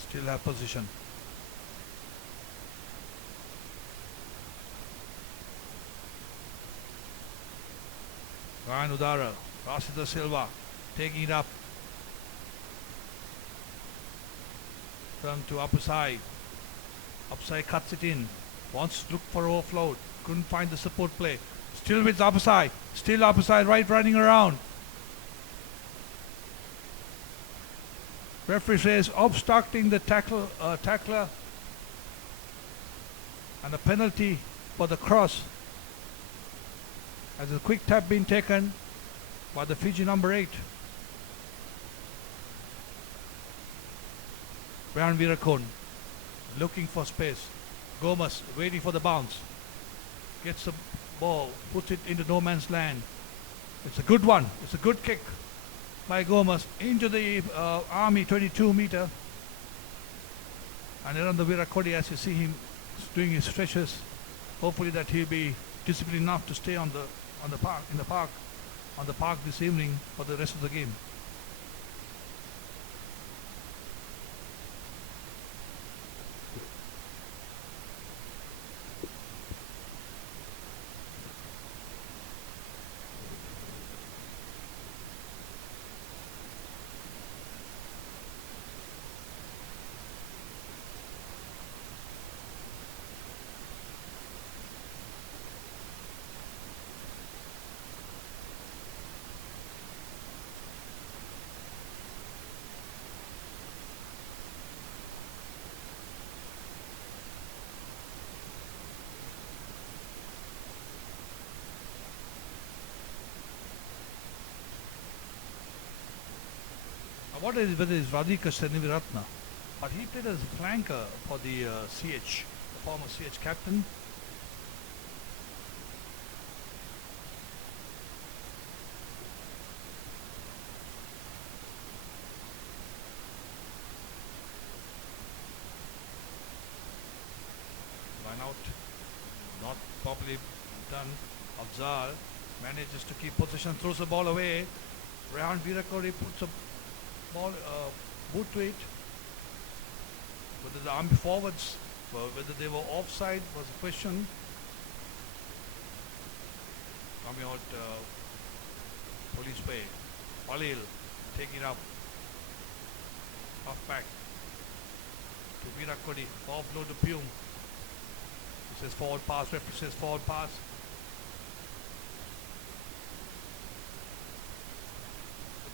still have position. Ryan Udara, Rasida Silva, taking it up. Turn to Apusai. Apusai cuts it in, wants to look for overflow, couldn't find the support play. Still with Apusai. Still Apusai right running around. Referee says obstructing the tackler and a penalty for the cross. Has a quick tap been taken by the Fiji number 8. Brian Virakon looking for space. Gomes waiting for the bounce. Gets the ball, puts it into no man's land. It's a good one. It's a good kick by Gomes into the Army 22 meter. And around the Virakodi, as you see him doing his stretches, hopefully that he'll be disciplined enough to stay on the park this evening for the rest of the game. What is whether it's Radhika Seniviratna, but he played as a flanker for the CH, the former CH captain. Line out, not properly done. Afzal manages to keep possession, throws the ball away. Rehan Virakori puts a ball boot to it. Whether the army forwards, whether they were offside was a question. Coming out police way. Khalil taking it up. Off back to Virakodi. Off low to Pume. He says forward pass. Referee says forward pass.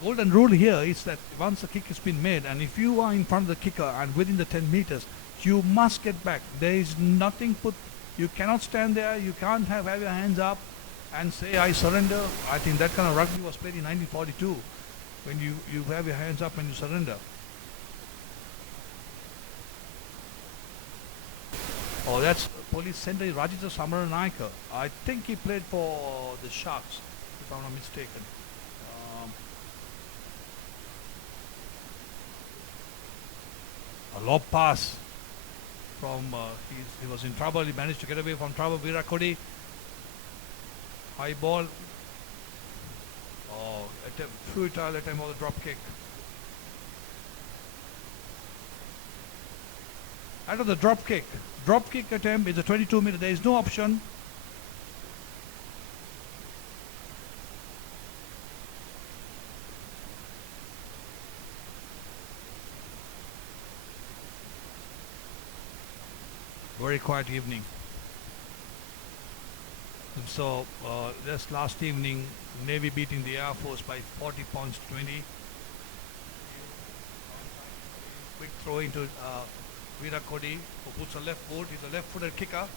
Golden rule here is that once a kick has been made, and if you are in front of the kicker and within the 10 meters, you must get back. There is nothing put. You cannot stand there. You can't have your hands up and say I surrender. I think that kind of rugby was played in 1942, when you have your hands up and you surrender. Oh, that's police center Rajita Samaranayaka. I think he played for the Sharks, if I'm not mistaken. A lob pass. from he was in trouble. He managed to get away from trouble. Virat Kohli, high ball. Oh, futile attempt of the drop kick. Out of the drop kick attempt is a 22-meter. There is no option. Very quiet evening. So just last evening, Navy beating the Air Force by 40 points to 20. Quick throw into Virat Kohli, who puts a left foot. He's a left-footed kicker.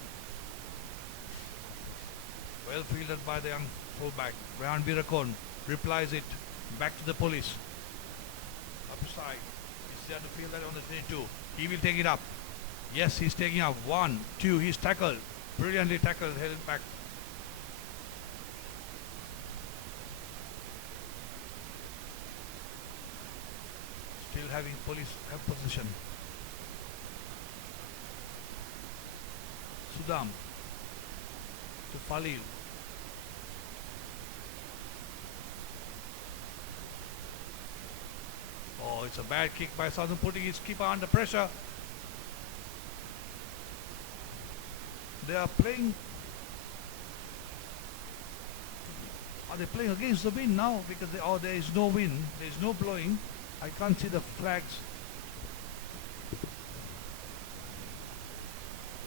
Well fielded by the young fullback. Rayan Virakon replies it back to the police. Upside. He's there to field that on the 22. He will take it up. Yes, he's taking up. 1, 2. He's tackled. Brilliantly tackled. Held back. Still having police have possession. Sudam to Falil. Oh, it's a bad kick by Southern, putting his keeper under pressure. They are playing. Are they playing against the wind now? Because there is no wind, there is no blowing. I can't see the flags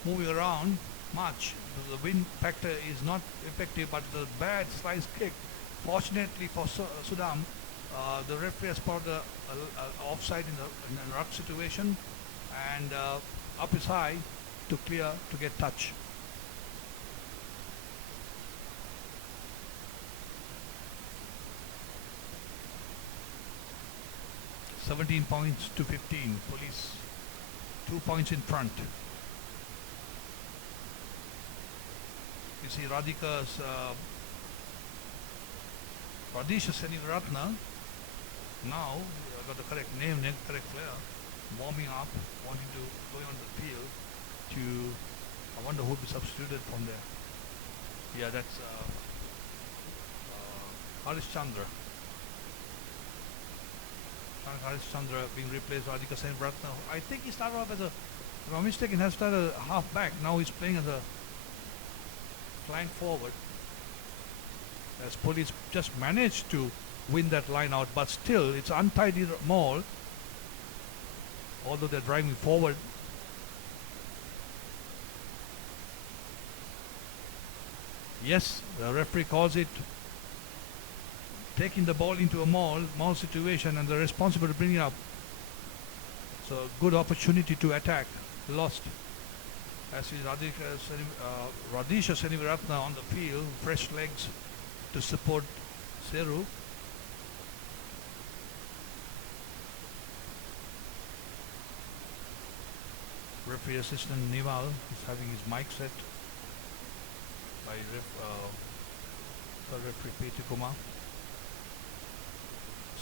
moving around much. The wind factor is not effective, but the bad slice kick. Fortunately for Sudam, the referee has spotted the offside in a ruck situation, and up is high to clear to get touch. $17 points to 15. Police 2 points in front. You see Radhika's Radhisha Senivaratna. Now I got the correct name, correct player, warming up, wanting to go on the field. I wonder who will be substituted from there. Yeah, that's Harish Chandra. Harish Chandra being replaced by Radhika Senivaratna. I think he started off as if I'm mistaken, has started a half back. Now he's playing as a flank forward. As police just managed to win that line out, but still it's untidy mall. Although they're driving forward. Yes, the referee calls it taking the ball into a maul situation, and they're responsible to bring it up. So good opportunity to attack, lost. As is Radhisha Senivaratna on the field, fresh legs to support Seru. Referee assistant Nimal is having his mic set by referee P.T. Kumar.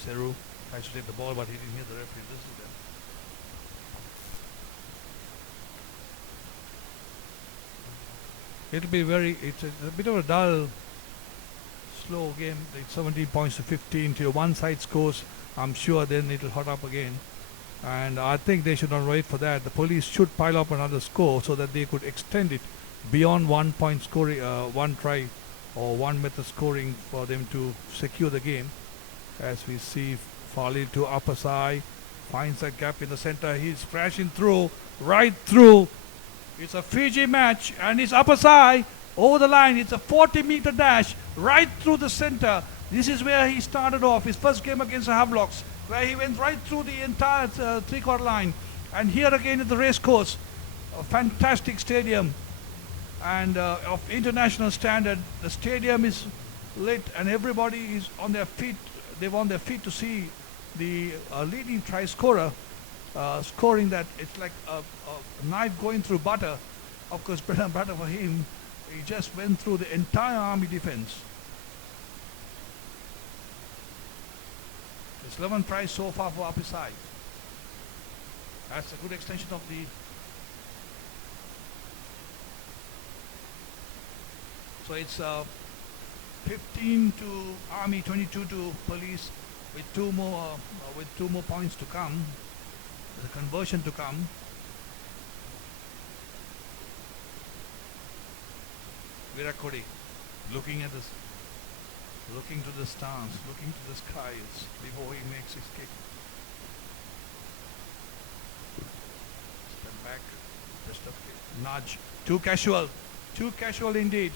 Seru tries to take the ball, but he didn't hear the referee. This is them. It'll be it's a bit of a dull, slow game. It's 17 points to 15. Till one side scores, I'm sure then it'll hot up again. And I think they should not wait for that. The police should pile up another score so that they could extend it beyond 1 point scoring, one try or one method scoring for them to secure the game. As we see Falil to upper side, finds a gap in the center. He's crashing through, right through. It's a Fiji match, and it's upper side over the line. It's a 40-meter dash right through the center. This is where he started off his first game against the Havelocks, where he went right through the entire three-quarter line. And here again at the race course, a fantastic stadium, and of international standard. The stadium is lit, and everybody is on their feet. They're on their feet to see the leading try scorer scoring that. It's like a knife going through butter. Of course, bread and butter for him. He just went through the entire army defense. It's 11 tries so far for upper side. That's a good extension of the So it's 15 to Army, 22 to Police, with two more points to come, the conversion to come. Virat Kohli looking at this, looking to the stars, looking to the skies before he makes his kick. Step back, just a kick. Nudge. Too casual indeed.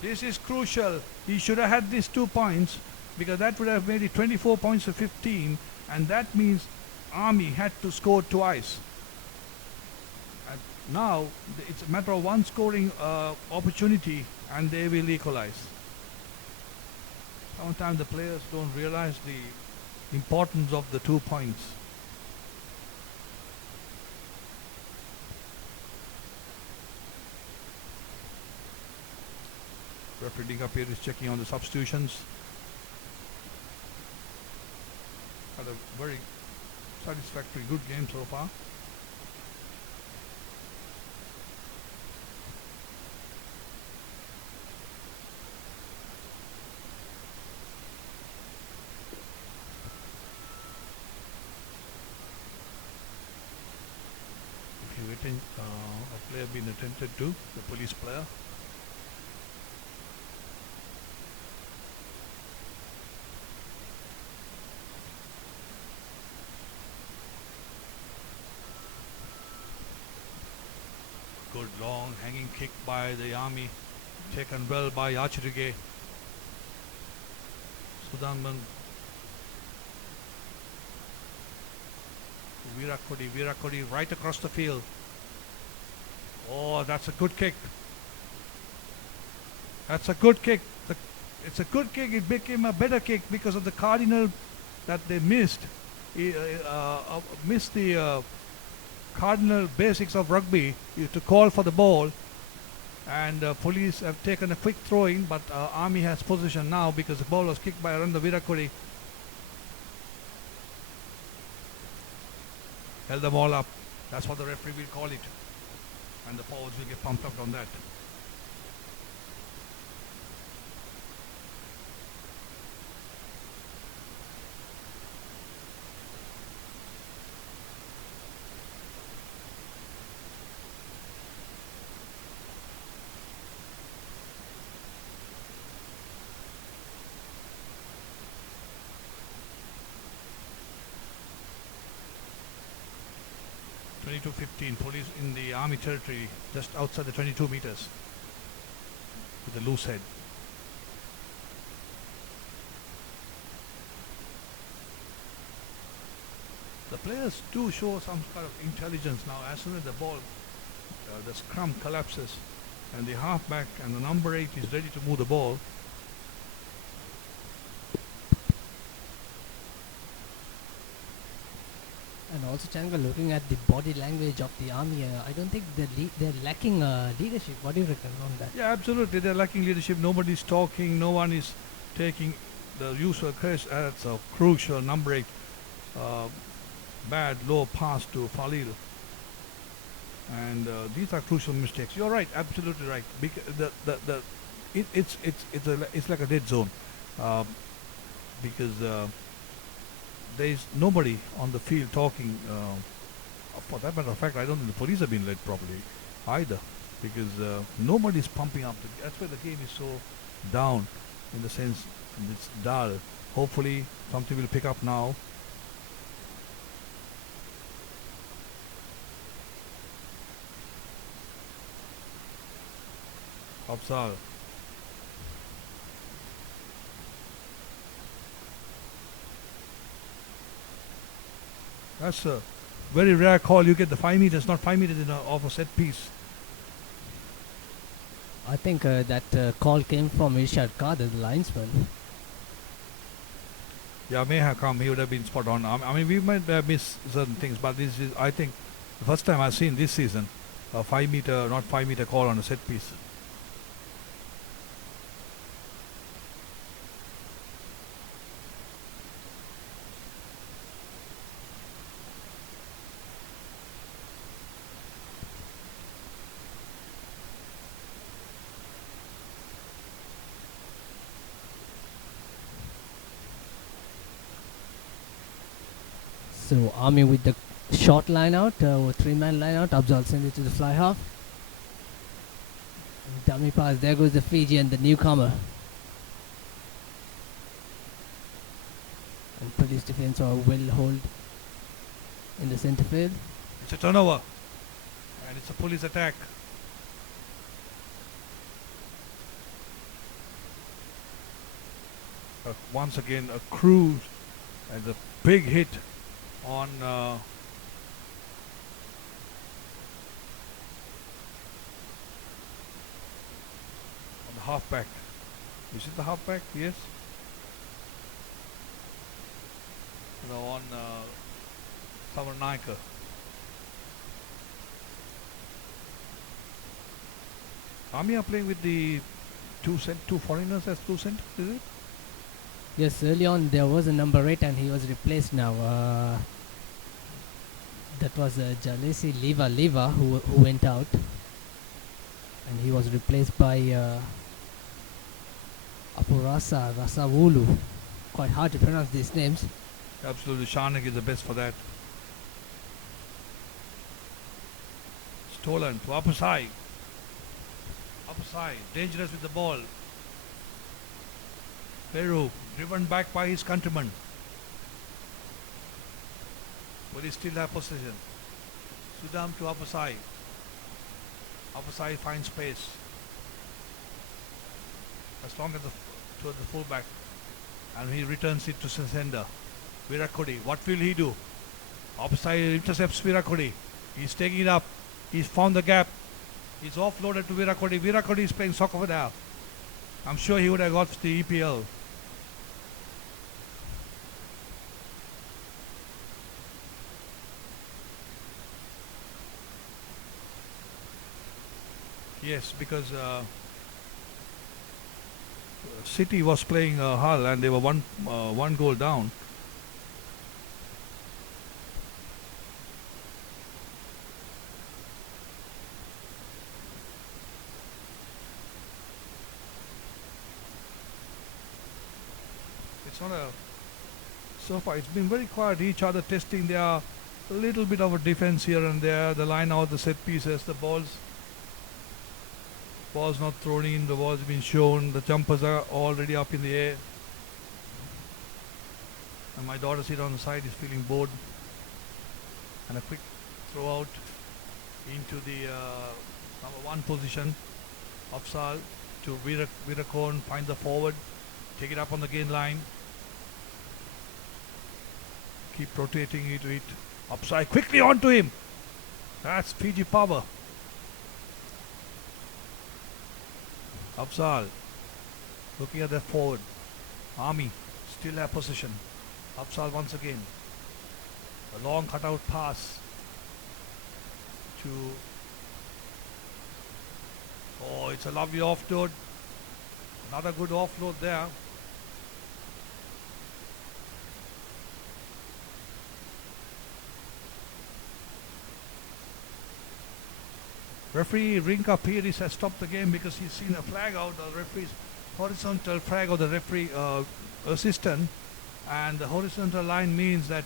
This is crucial. He should have had these 2 points because that would have made it 24 points to 15, and that means Army had to score twice. And now it's a matter of one scoring opportunity and they will equalize. Sometimes the players don't realize the importance of the 2 points. Referee Dingapir is checking on the substitutions. Had a very satisfactory, good game so far. If you attend, a player being attended to, the police player. Good long hanging kick by the Army, taken well by Archirige. Sudanman. Virat Kohli right across the field. Oh, that's a good kick. That's a good kick. It's a good kick. It became a better kick because of the cardinal that they missed. Missed the cardinal basics of rugby to call for the ball, and police have taken a quick throw-in, but Army has possession now because the ball was kicked by around the Virat Kohli. Held the ball up. That's what the referee will call it, and the forwards will get pumped up on that. To 15, police in the Army territory, just outside the 22 meters, with a loose head. The players do show some kind of intelligence now. As soon as the ball, the scrum collapses, and the halfback and the number 8 is ready to move the ball, and also Changa, looking at the body language of the Army, I don't think they're lacking leadership. What do you reckon on that? yeah, absolutely, they're lacking leadership. Nobody's talking, no one is taking the use of curse. That's a crucial number 8 bad low pass to Falil, and these are crucial mistakes. You're right, absolutely right. It's like a dead zone, because there is nobody on the field talking. For that matter of fact, I don't think the police have been led properly either, because nobody is pumping up. That's why the game is so down, in the sense it's dull. Hopefully something will pick up now. Afzal. That's a very rare call. You get the 5 meters, not 5 meters off a set piece. I think that call came from Irshad Kader, the linesman. Yeah, may have come. He would have been spot on. I mean, we might have missed certain things, but this is, I think, the first time I've seen this season a 5 meter, not 5 meter call on a set piece. So Army with the short line out, or 3-man line out. Abzal sends it to the fly half. Dummy pass. There goes the Fijian, the newcomer. And police defense are well hold in the centre field. It's a turnover. And it's a police attack. Once again, a cruise and a big hit on the halfback. Is it the halfback? Yes. No, on Samarnaika. Army are playing with the two foreigners as 2 centers, is it? Yes, early on there was a number 8 and he was replaced now. That was Jalesi Leva who went out. And he was replaced by Apurasa Rasavulu. Quite hard to pronounce these names. Absolutely, Sharnik is the best for that. Stolen to upper side. Upper side, dangerous with the ball. Peru, driven back by his countrymen. But he still have possession. Sudam to upper side. Upper side finds space. As long as to the fullback. And he returns it to sender. Virakodi, what will he do? Upside intercepts Virakodi. He's taking it up. He's found the gap. He's offloaded to Virakodi. Virakodi is playing soccer now. I'm sure he would have got the EPL. Yes, because City was playing Hull and they were one goal down. It's not a so far. It's been very quiet. Each other testing their little bit of a defense here and there. The line out, the set pieces, the balls not thrown in. The ball's been shown. The jumpers are already up in the air. And my daughter sitting on the side is feeling bored. And a quick throw out into the number 1 position. Afsal to Virakon, find the forward, take it up on the gain line. Keep rotating it to it. Upside, quickly onto him. That's Fiji power. Afzal looking at that forward. Army still have possession. Afzal once again. A long cutout pass to. Oh, it's a lovely offload. Another good offload there. Referee Rinka Piris has stopped the game because he's seen a flag out, the referee's horizontal flag of the referee assistant, and the horizontal line means that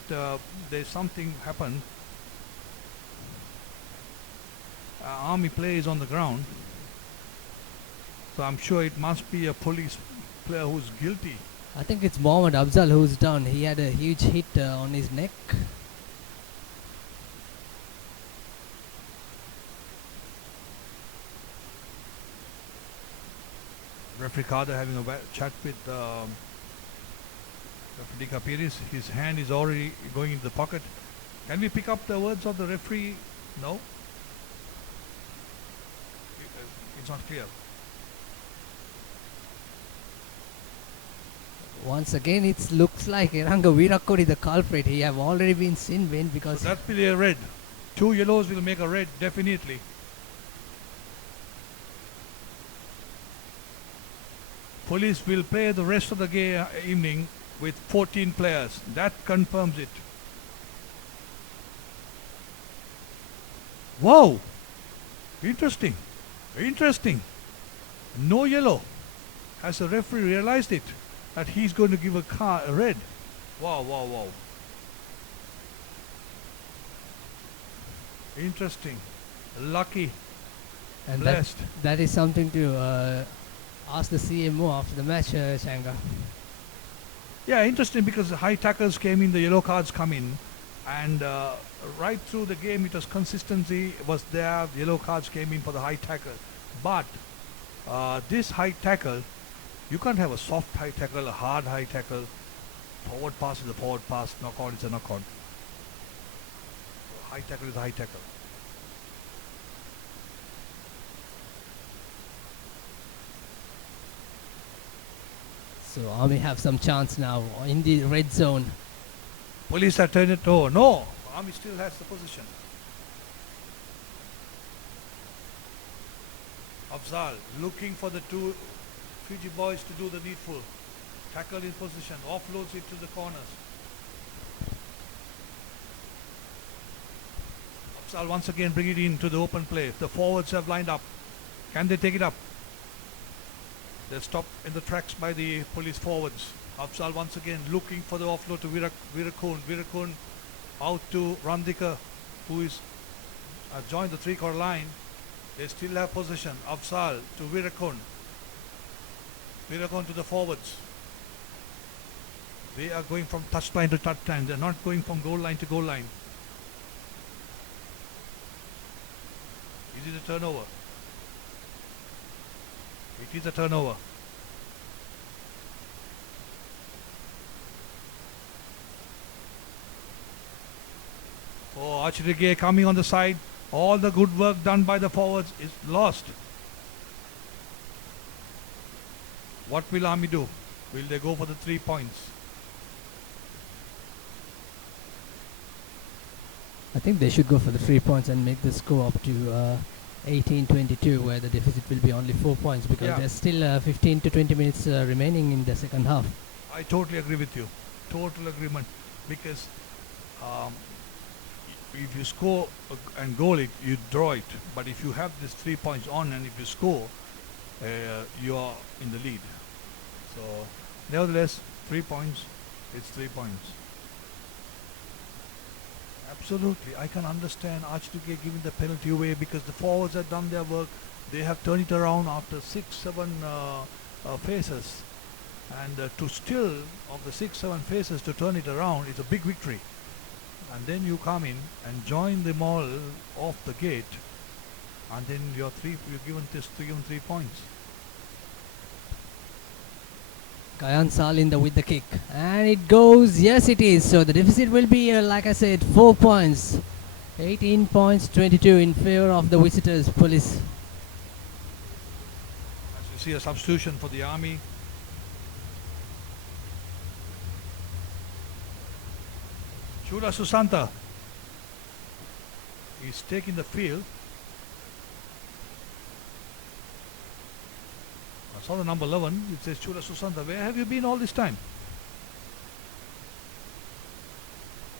there's something happened. Army player is on the ground, so I'm sure it must be a police player who's guilty. I think it's Mohammad Afzal who's down. He had a huge hit on his neck. Referee Kader having a chat with referee Kapiris. His hand is already going into the pocket. Can we pick up the words of the referee? No. It's not clear. Once again, it looks like Eranga Virakodi, the culprit. He have already been sin bin because. So that will be a red. 2 yellows will make a red, definitely. Police will play the rest of the evening with 14 players. That confirms it. Wow! Interesting. Interesting. No yellow. Has the referee realized it? That he's going to give a red. Wow, wow, wow. Interesting. Lucky. And Blessed. that is something to ask the CMO after the match, Changa. Yeah, interesting because the high tackles came in, the yellow cards come in, and right through the game it was consistency was there. Yellow cards came in for the high tackle, but this high tackle, you can't have a soft high tackle, a hard high tackle. Forward pass is a forward pass. Knockout is a knockout. High tackle is a high tackle. So Army have some chance now in the red zone. Police have turned it over. No, Army still has the position. Afzal looking for the two Fiji boys to do the needful. Tackle in position, offloads it to the corners. Afzal once again bring it in to the open play. The forwards have lined up. Can they take it up? They're stopped in the tracks by the police forwards. Afzal once again looking for the offload to Virakun. Virakun out to Randika, who is joined the three-quarter line. They still have possession. Afzal to Virakun. Virakun to the forwards. They are going from touchline to touchline. They're not going from goal line to goal line. Is it a turnover? It is a turnover. Oh, Achrige coming on the side. All the good work done by the forwards is lost. What will Army do? Will they go for the 3 points? I think they should go for the 3 points and make the score up to 18-22, where the deficit will be only 4 points, because there's still 15 to 20 minutes remaining in the second half. I totally agree with you. Total agreement. Because if you score and goal it, you draw it. But if you have this 3 points on and if you score, you are in the lead. So, nevertheless, 3 points, it's 3 points. Absolutely, I can understand Archduke giving the penalty away because the forwards have done their work. They have turned it around after 6-7 phases, and to still of the 6-7 phases to turn it around is a big victory. And then you come in and join them all off the gate, and then you're given 3 points. Kayan Salinda with the kick, and it goes. Yes, it is. So the deficit will be, like I said, 4 points. 18 points, 22 in favor of the visitors, Police. As you see, a substitution for the Army. Chula Susanta is taking the field. I saw the number 11. It says Chula Susanta. Where have you been all this time?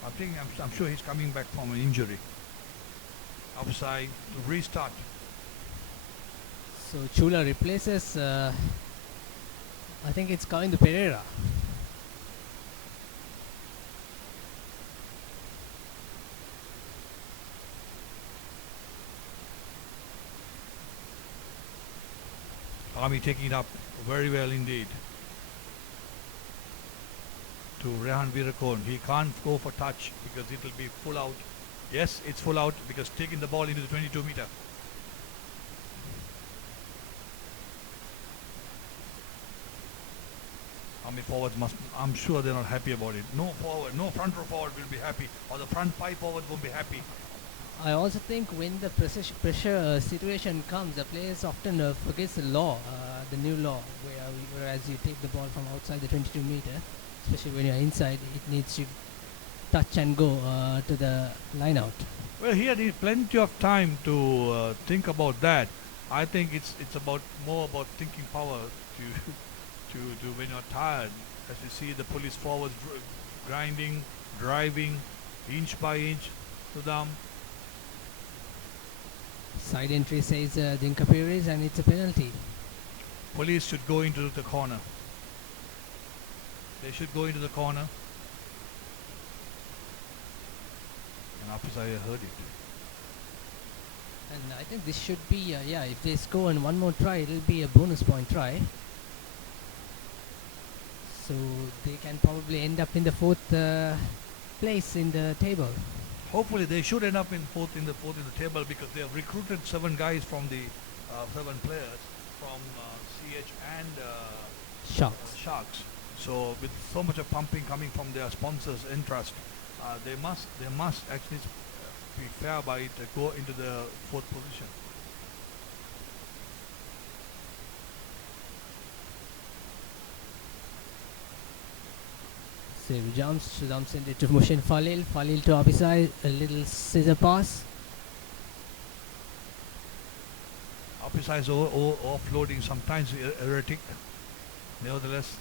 I'm sure he's coming back from an injury. Upside to restart. So Chula replaces, I think it's Kavindu Pereira. Army taking it up very well indeed. To Rehan Virakon. He can't go for touch because it will be full out. Yes, it's full out because taking the ball into the 22 meter. Army forwards I'm sure they're not happy about it. No front row forward will be happy, or the front 5 forward won't be happy. I also think when the pressure situation comes, the players often forgets the law, the new law, whereas you take the ball from outside the 22 meter, especially when you're inside, it needs to touch and go to the line out. Well, he had plenty of time to think about that. I think it's more about thinking power to when you're tired. As you see the police forwards grinding, driving, inch by inch to them. Side entry says ThePapare, and it's a penalty. Police should go into the corner. They should go into the corner. And after I heard it. And I think this should be, if they score in one more try, it'll be a bonus point try. So they can probably end up in the fourth place in the table. Hopefully they should end up in fourth in the table because they have recruited 7 guys from the 7 players from CH and Sharks. So with so much of pumping coming from their sponsors interest, they must actually be fair by it go into the 4th position. So he jumps into it to Mushin Falil to Abisai, a little scissor pass. Apisa is offloading, sometimes erratic. Nevertheless,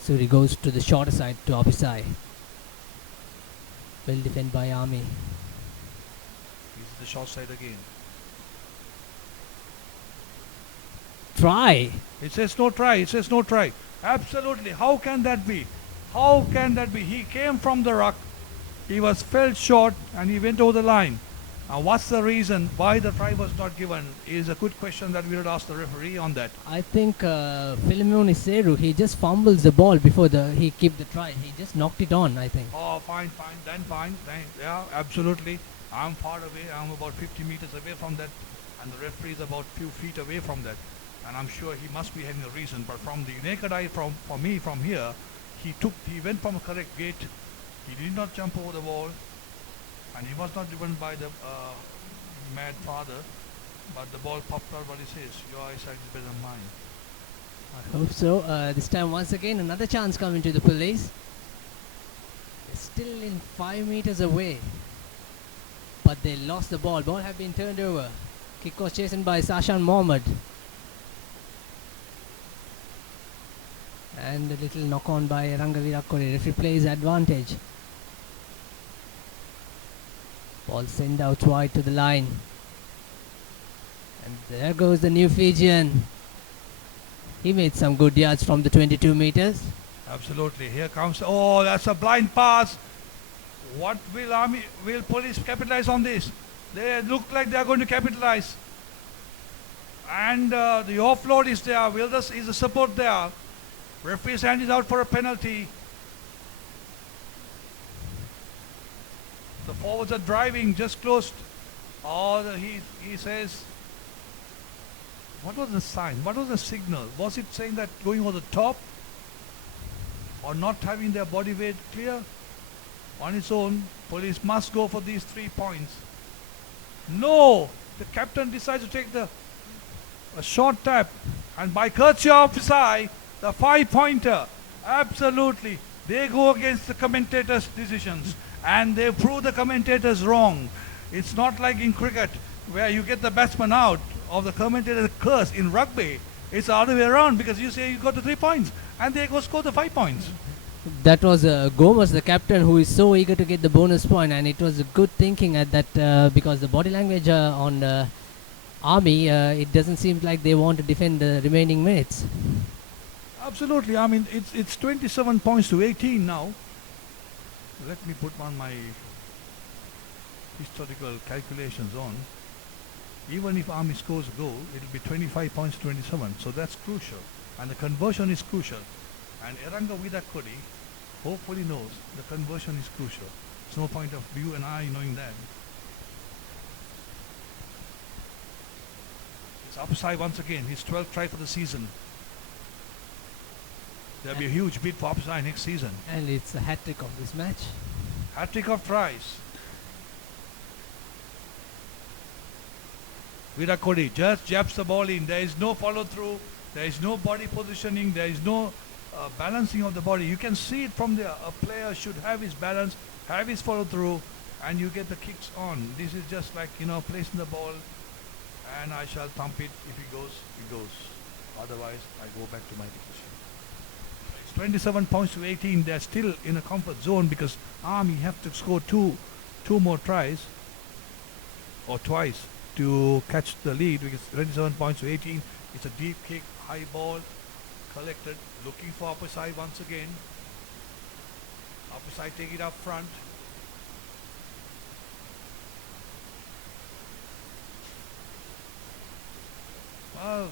So he goes to the shorter side to Abisai. Well defended by Army. he's the short side again. Try! It says no try. It says no try. Absolutely. How can that be? How can that be? He came from the ruck. He was fell short and he went over the line. What's the reason why the try was not given is a good question that we would ask the referee on that. I think Philemon Iseru, he just fumbles the ball before he kept the try. He just knocked it on, I think. Oh, fine. Then fine. Yeah, absolutely. I'm far away. I'm about 50 meters away from that. And the referee is about few feet away from that. And I'm sure he must be having a reason. But from the naked eye, for me, from here, he went from a correct gate. He did not jump over the wall. And he was not driven by the mad father. But the ball popped out. What he says, your eyesight is better than mine. I hope so. This time, once again, another chance coming to the police. They're still in 5 meters away. But they lost the ball. Ball had been turned over. Kick was chased by Sashan Mohammed. And a little knock on by Rangavira Kore. Referee plays advantage. Ball sent out wide to the line. And there goes the new Fijian. He made some good yards from the 22 meters. Absolutely. Here comes. Oh, that's a blind pass. What will police capitalize on this? They look like they are going to capitalize. And the offload is there. Is the support there? Referee's hand is out for a penalty. The forwards are driving, just closed. Oh, he says. What was the sign? What was the signal? Was it saying that going over the top? Or not having their body weight clear? On its own, police must go for these 3 points. No! The captain decides to take a short tap. And by courtesy of Fisai, the 5-pointer. Absolutely. They go against the commentators' decisions. And they prove the commentators wrong. It's not like in cricket, where you get the batsman out of the commentator's curse. In rugby, it's the other way around, because you say you got the 3 points. And they go score the 5 points. That was Gomes, the captain, who is so eager to get the bonus point, and it was good thinking at that because the body language on Army, it doesn't seem like they want to defend the remaining minutes. Absolutely. I mean, it's 27 points to 18 now. Let me put on my historical calculations on. Even if Army scores a goal, it will be 25 points to 27. So that's crucial. And the conversion is crucial. And Eranga Vidakodi hopefully knows the conversion is crucial. There's no point of you and I knowing that. It's Apusai once again, his 12th try for the season. There'll be a huge bid for Apusai next season. And it's a hat-trick of this match. Hat-trick of tries. Virakodi just jabs the ball in. There is no follow-through. There is no body positioning. There is no balancing of the body. You can see it from there. A player should have his balance, have his follow-through, and you get the kicks on. This is just like, placing the ball, and I shall thump it. If it goes, it goes. Otherwise, I go back to my position. It's 27 points to 18. They're still in a comfort zone because Army have to score two more tries, or twice, to catch the lead, because 27 points to 18. It's a deep kick, high ball, collected, looking for upper side once again. Upper side take it up front. Uh,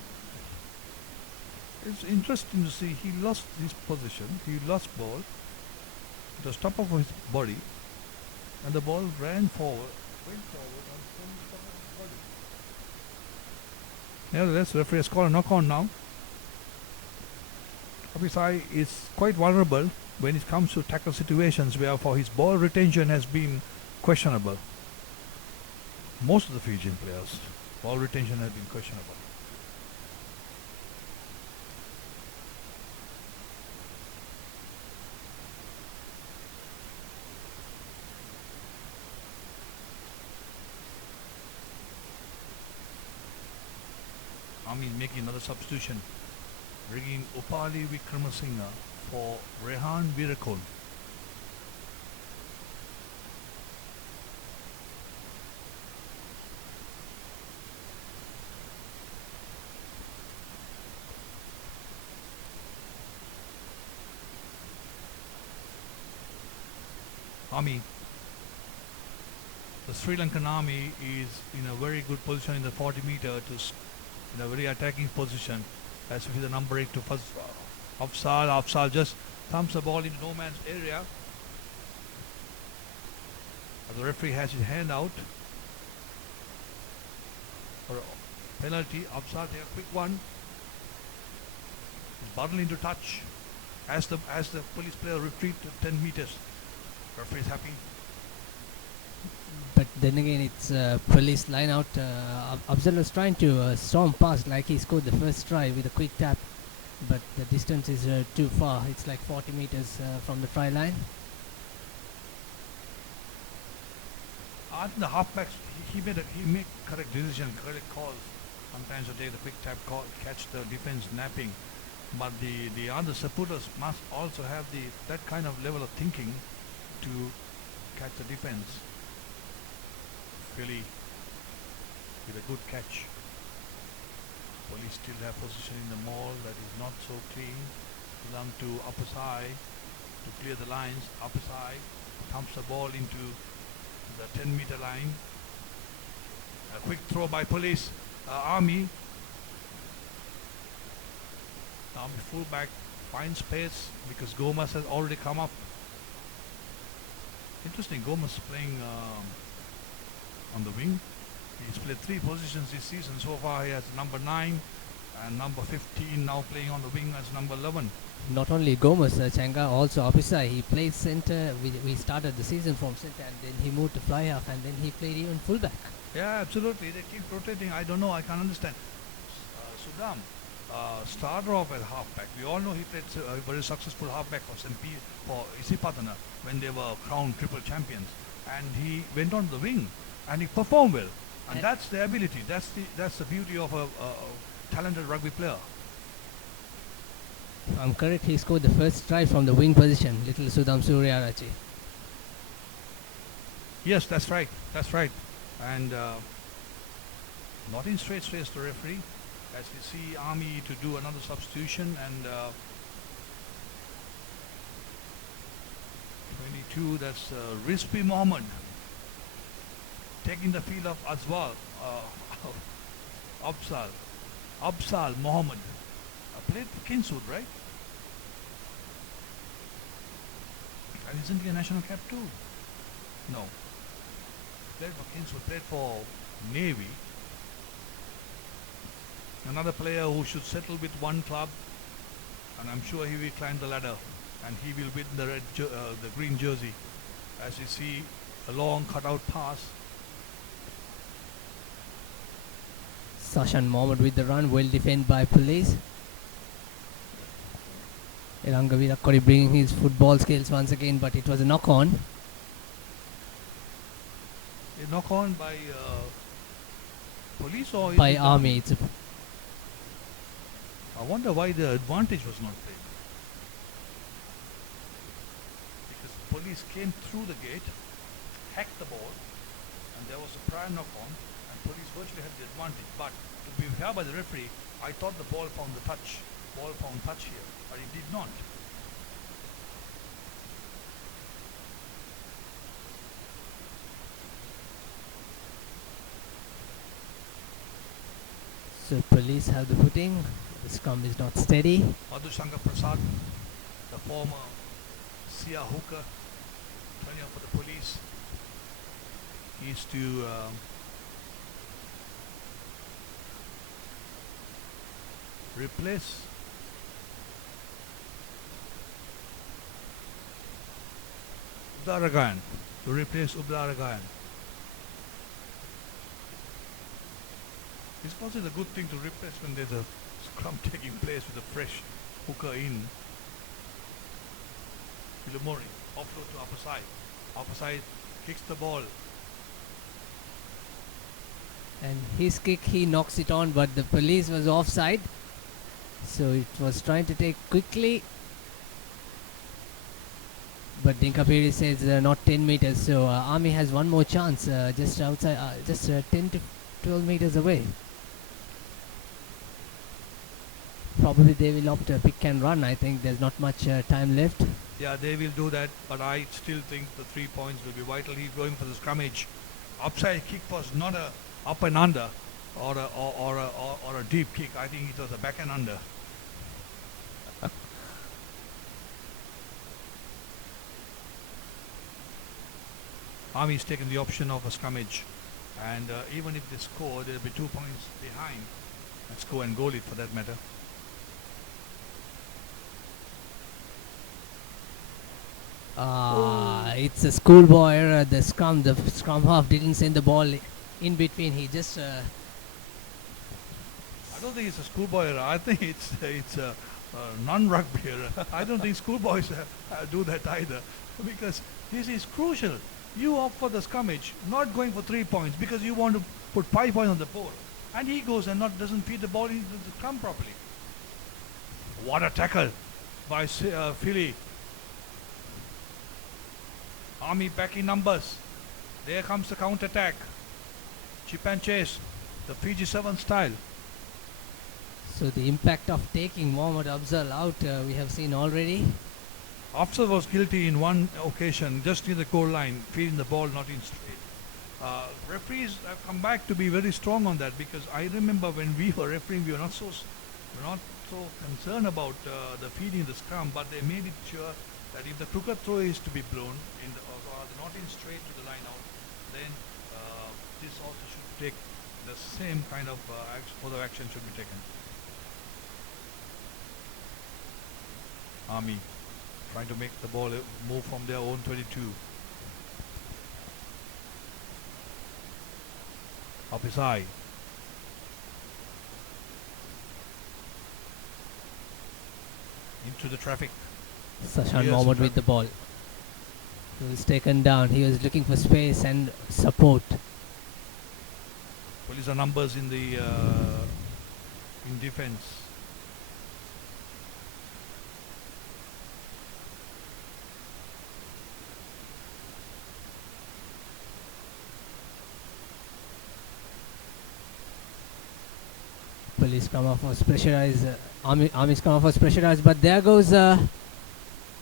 it's interesting to see he lost his position. He lost ball. It was top of his body, and the ball ran forward, went forward, and came top of his body. Nevertheless, referee has called a knock on now. Abisai is quite vulnerable when it comes to tackle situations where for his ball retention has been questionable. Most of the Fijian players, ball retention has been questionable. Amin making another substitution, bringing Upali Vikramasinghe for Rehan Virakul. Army, the Sri Lankan army is in a very good position in the 40 meter in a very attacking position, as if the number 8 to first Afsal just thumps the ball into no man's area. The referee has his hand out for a penalty. Afsal take a quick one. He's bundled into touch as the police player retreats to 10 meters. Referee is happy. But then again, it's police line out. Afzal was trying to storm past like he scored the first try with a quick tap, but the distance is too far. It's like 40 meters from the try line. I think the halfbacks, he made correct decision, correct calls. Sometimes they take the quick tap call, catch the defense napping, but the other supporters must also have that kind of level of thinking to catch the defense. Really, with a good catch. Police still have position in the mall that is not so clean. Belong to upper side to clear the lines. Upper side thumps the ball into the 10-meter line. A quick throw by police. Army fullback finds space because Gomez has already come up. Interesting, Gomez playing on the wing. He's played 3 positions this season. So far he has number 9 and number 15 now playing on the wing as number 11. Not only Gomez, Changa, also Apisai. He plays center. We started the season from center, and then he moved to fly half, and then he played even fullback. Yeah, absolutely. They keep rotating. I don't know. I can't understand. Sudam started off as halfback. We all know he played a very successful halfback for Isipatana when they were crowned triple champions. And he went on the wing and he performed well. And that's the ability. That's the beauty of a talented rugby player. If I'm correct, he scored the first try from the wing position, little Sudam Suryarachi. Yes, that's right. That's right. And not in straight face to referee, as we see Army to do another substitution, and 22, that's Rizvi Mohammed taking the field of Absal Mohammed. Played for Kingswood, right? And isn't he a national cap too? No. Played for Kingswood, played for Navy. Another player who should settle with one club, and I'm sure he will climb the ladder, and he will win the green jersey. As you see, a long cutout pass. Sashan Mohammed with the run, well defended by police. Irangavira Kori bringing his football skills once again, but it was a knock on. A knock on by police or by Army. I wonder why the advantage was not played. Because police came through the gate, hacked the ball, and there was a prior knock on, and police virtually had the advantage. But to be fair by the referee, I thought the ball found touch here, but it did not. So police have the footing. The scrum is not steady. Madhushankar Prasad, the former Sia hooker, turning up for the police. He is to replace Ubdaragayan. To replace Ubdaragayan. It's possibly a good thing to replace when there's a scrum taking place with a fresh hooker in. Ilumori, offload to upper side. Upper side kicks the ball. And his kick, he knocks it on, but the police was offside. So it was trying to take quickly. But ThePapare says not 10 meters. So Army has one more chance just outside, just 10 to 12 meters away. Probably they will opt to pick and run. I think there's not much time left. Yeah, they will do that, but I still think the 3 points will be vital. He's going for the scrummage. Upside kick was not a up and under or a deep kick. I think it was a back and under. Army's taken the option of a scrummage, and even if they score, they'll be 2 points behind. Let's go and goal it for that matter. It's a schoolboy. The scrum half didn't send the ball in between. He just. I don't think it's a schoolboy error. I think it's a non-rugby error. I don't think schoolboys do that either, because this is crucial. You opt for the scrummage, not going for 3 points because you want to put 5 points on the board, and he goes and doesn't feed the ball into the scrum properly. What a tackle by Philly. Army back in numbers. There comes the counter attack. Chip and chase, the Fiji 7 style. So the impact of taking Mohammad Afzal out, we have seen already. Afzal was guilty in one occasion, just near the goal line, feeding the ball not in straight. Referees have come back to be very strong on that, because I remember when we were refereeing, we were not so concerned about the feeding the scrum, but they made it sure that if the crooked throw is to be blown in the, or not in straight to the line out, then this also should take the same kind of further action should be taken. Army trying to make the ball move from their own 22. Up his eye. Into the traffic. Sashan Yes, Mohammad with the ball. He was taken down. He was looking for space and support. Police are numbers in the in defense. Police come off was pressurized. Army's come off was pressurized, but there goes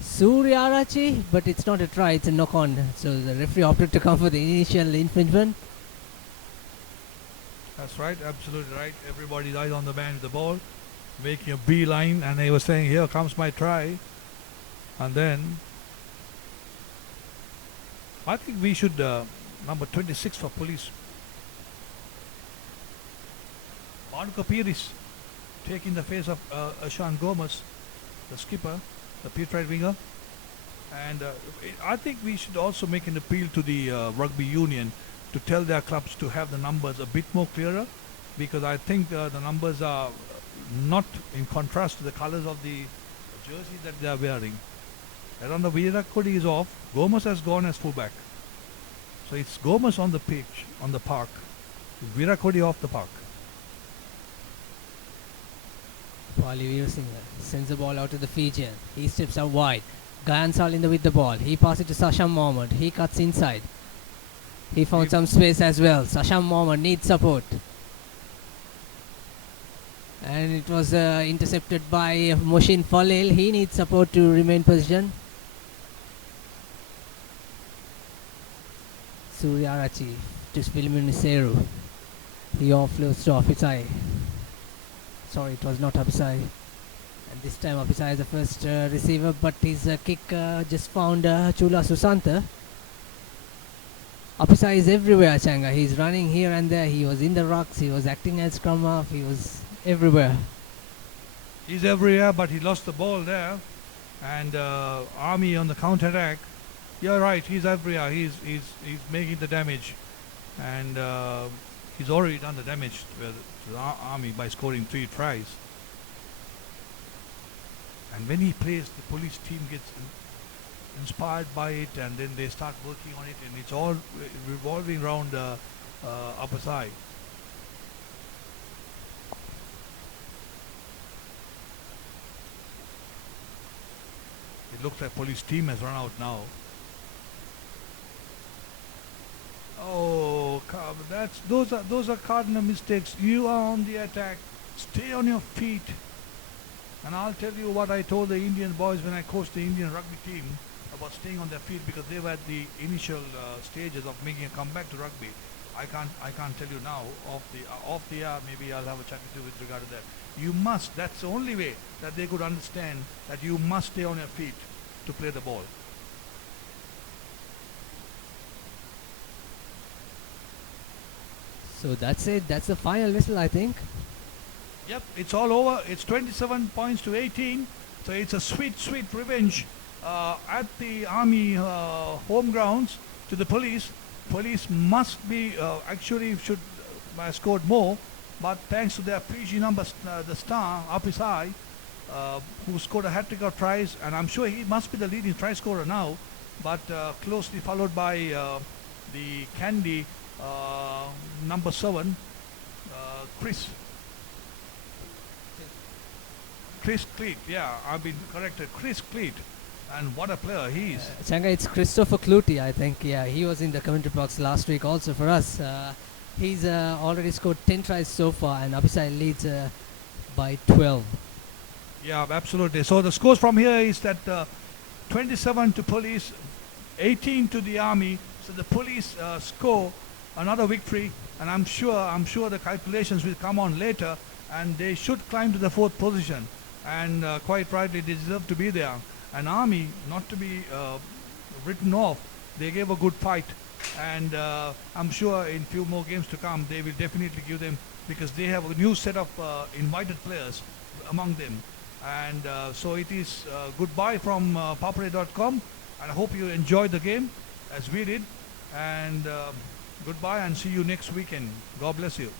Suryarachi, but it's not a try, it's a knock on. So the referee opted to come for the initial infringement. That's right, absolutely right. Everybody's eyes on the man with the ball, making a beeline, and he was saying, "Here comes my try." And then I think we should number 26 for police. Manuka Piris taking the face of Ashan Gomez, the skipper, the pit right winger. And I think we should also make an appeal to the rugby union to tell their clubs to have the numbers a bit more clearer, because I think the numbers are not in contrast to the colors of the jersey that they are wearing. Around the Virat Kohli is off. Gomez has gone as fullback. So it's Gomez on the pitch, on the park. Virat Kohli off the park. Wali Veerasinghe sends the ball out to the Fijian. He steps out wide. Gayansal in the with the ball. He passes it to Sasham Mohammad. He cuts inside. He found some space as well. Sasham Mohammad needs support. And it was intercepted by Moshin Falil. He needs support to remain position. Suryarachi to Spilmin Seru. He offloads to Offitai. sorry, it was not Apisai. And this time Apisai is the first receiver, but his kick just found Chula Susanta. Apisai is everywhere, Changa. He's running here and there. He was in the rocks. He was acting as scrum half. He was everywhere. He's everywhere, but he lost the ball there. And Army on the counter attack. You're right. He's everywhere. He's making the damage, and he's already done the damage to the Army by scoring 3 tries. And when he plays, the police team gets inspired by it, and then they start working on it, and it's all revolving around the upper side. It looks like police team has run out now. Oh, those are cardinal mistakes. You are on the attack. Stay on your feet. And I'll tell you what I told the Indian boys when I coached the Indian rugby team about staying on their feet, because they were at the initial stages of making a comeback to rugby. I can't tell you now off the air. Maybe I'll have a chat with you with regard to that. You must. That's the only way that they could understand that you must stay on your feet to play the ball. So that's it. That's the final whistle, I think. Yep, it's all over. It's 27 points to 18. So it's a sweet, sweet revenge at the Army home grounds to the police. Police must be actually should have scored more, but thanks to their PG number, the star Apisai, who scored a hat-trick of tries, and I'm sure he must be the leading try scorer now, but closely followed by the Candy number 7, Chris Cleat. Yeah, I've been corrected. Chris Cleat. And what a player he is. Changa, it's Christopher Clutie, I think. Yeah, he was in the commentary box last week also for us. He's already scored 10 tries so far, and Apisai leads by 12. Yeah, absolutely. So the scores from here is that 27 to police, 18 to the Army. So the police score another victory, and I'm sure the calculations will come on later, and they should climb to the 4th position. And quite rightly, they deserve to be there. An Army, not to be written off, they gave a good fight, and I'm sure in few more games to come they will definitely give them, because they have a new set of invited players among them. And so it is goodbye from ThePapare.com, and I hope you enjoyed the game as we did, and goodbye and see you next weekend. God bless you.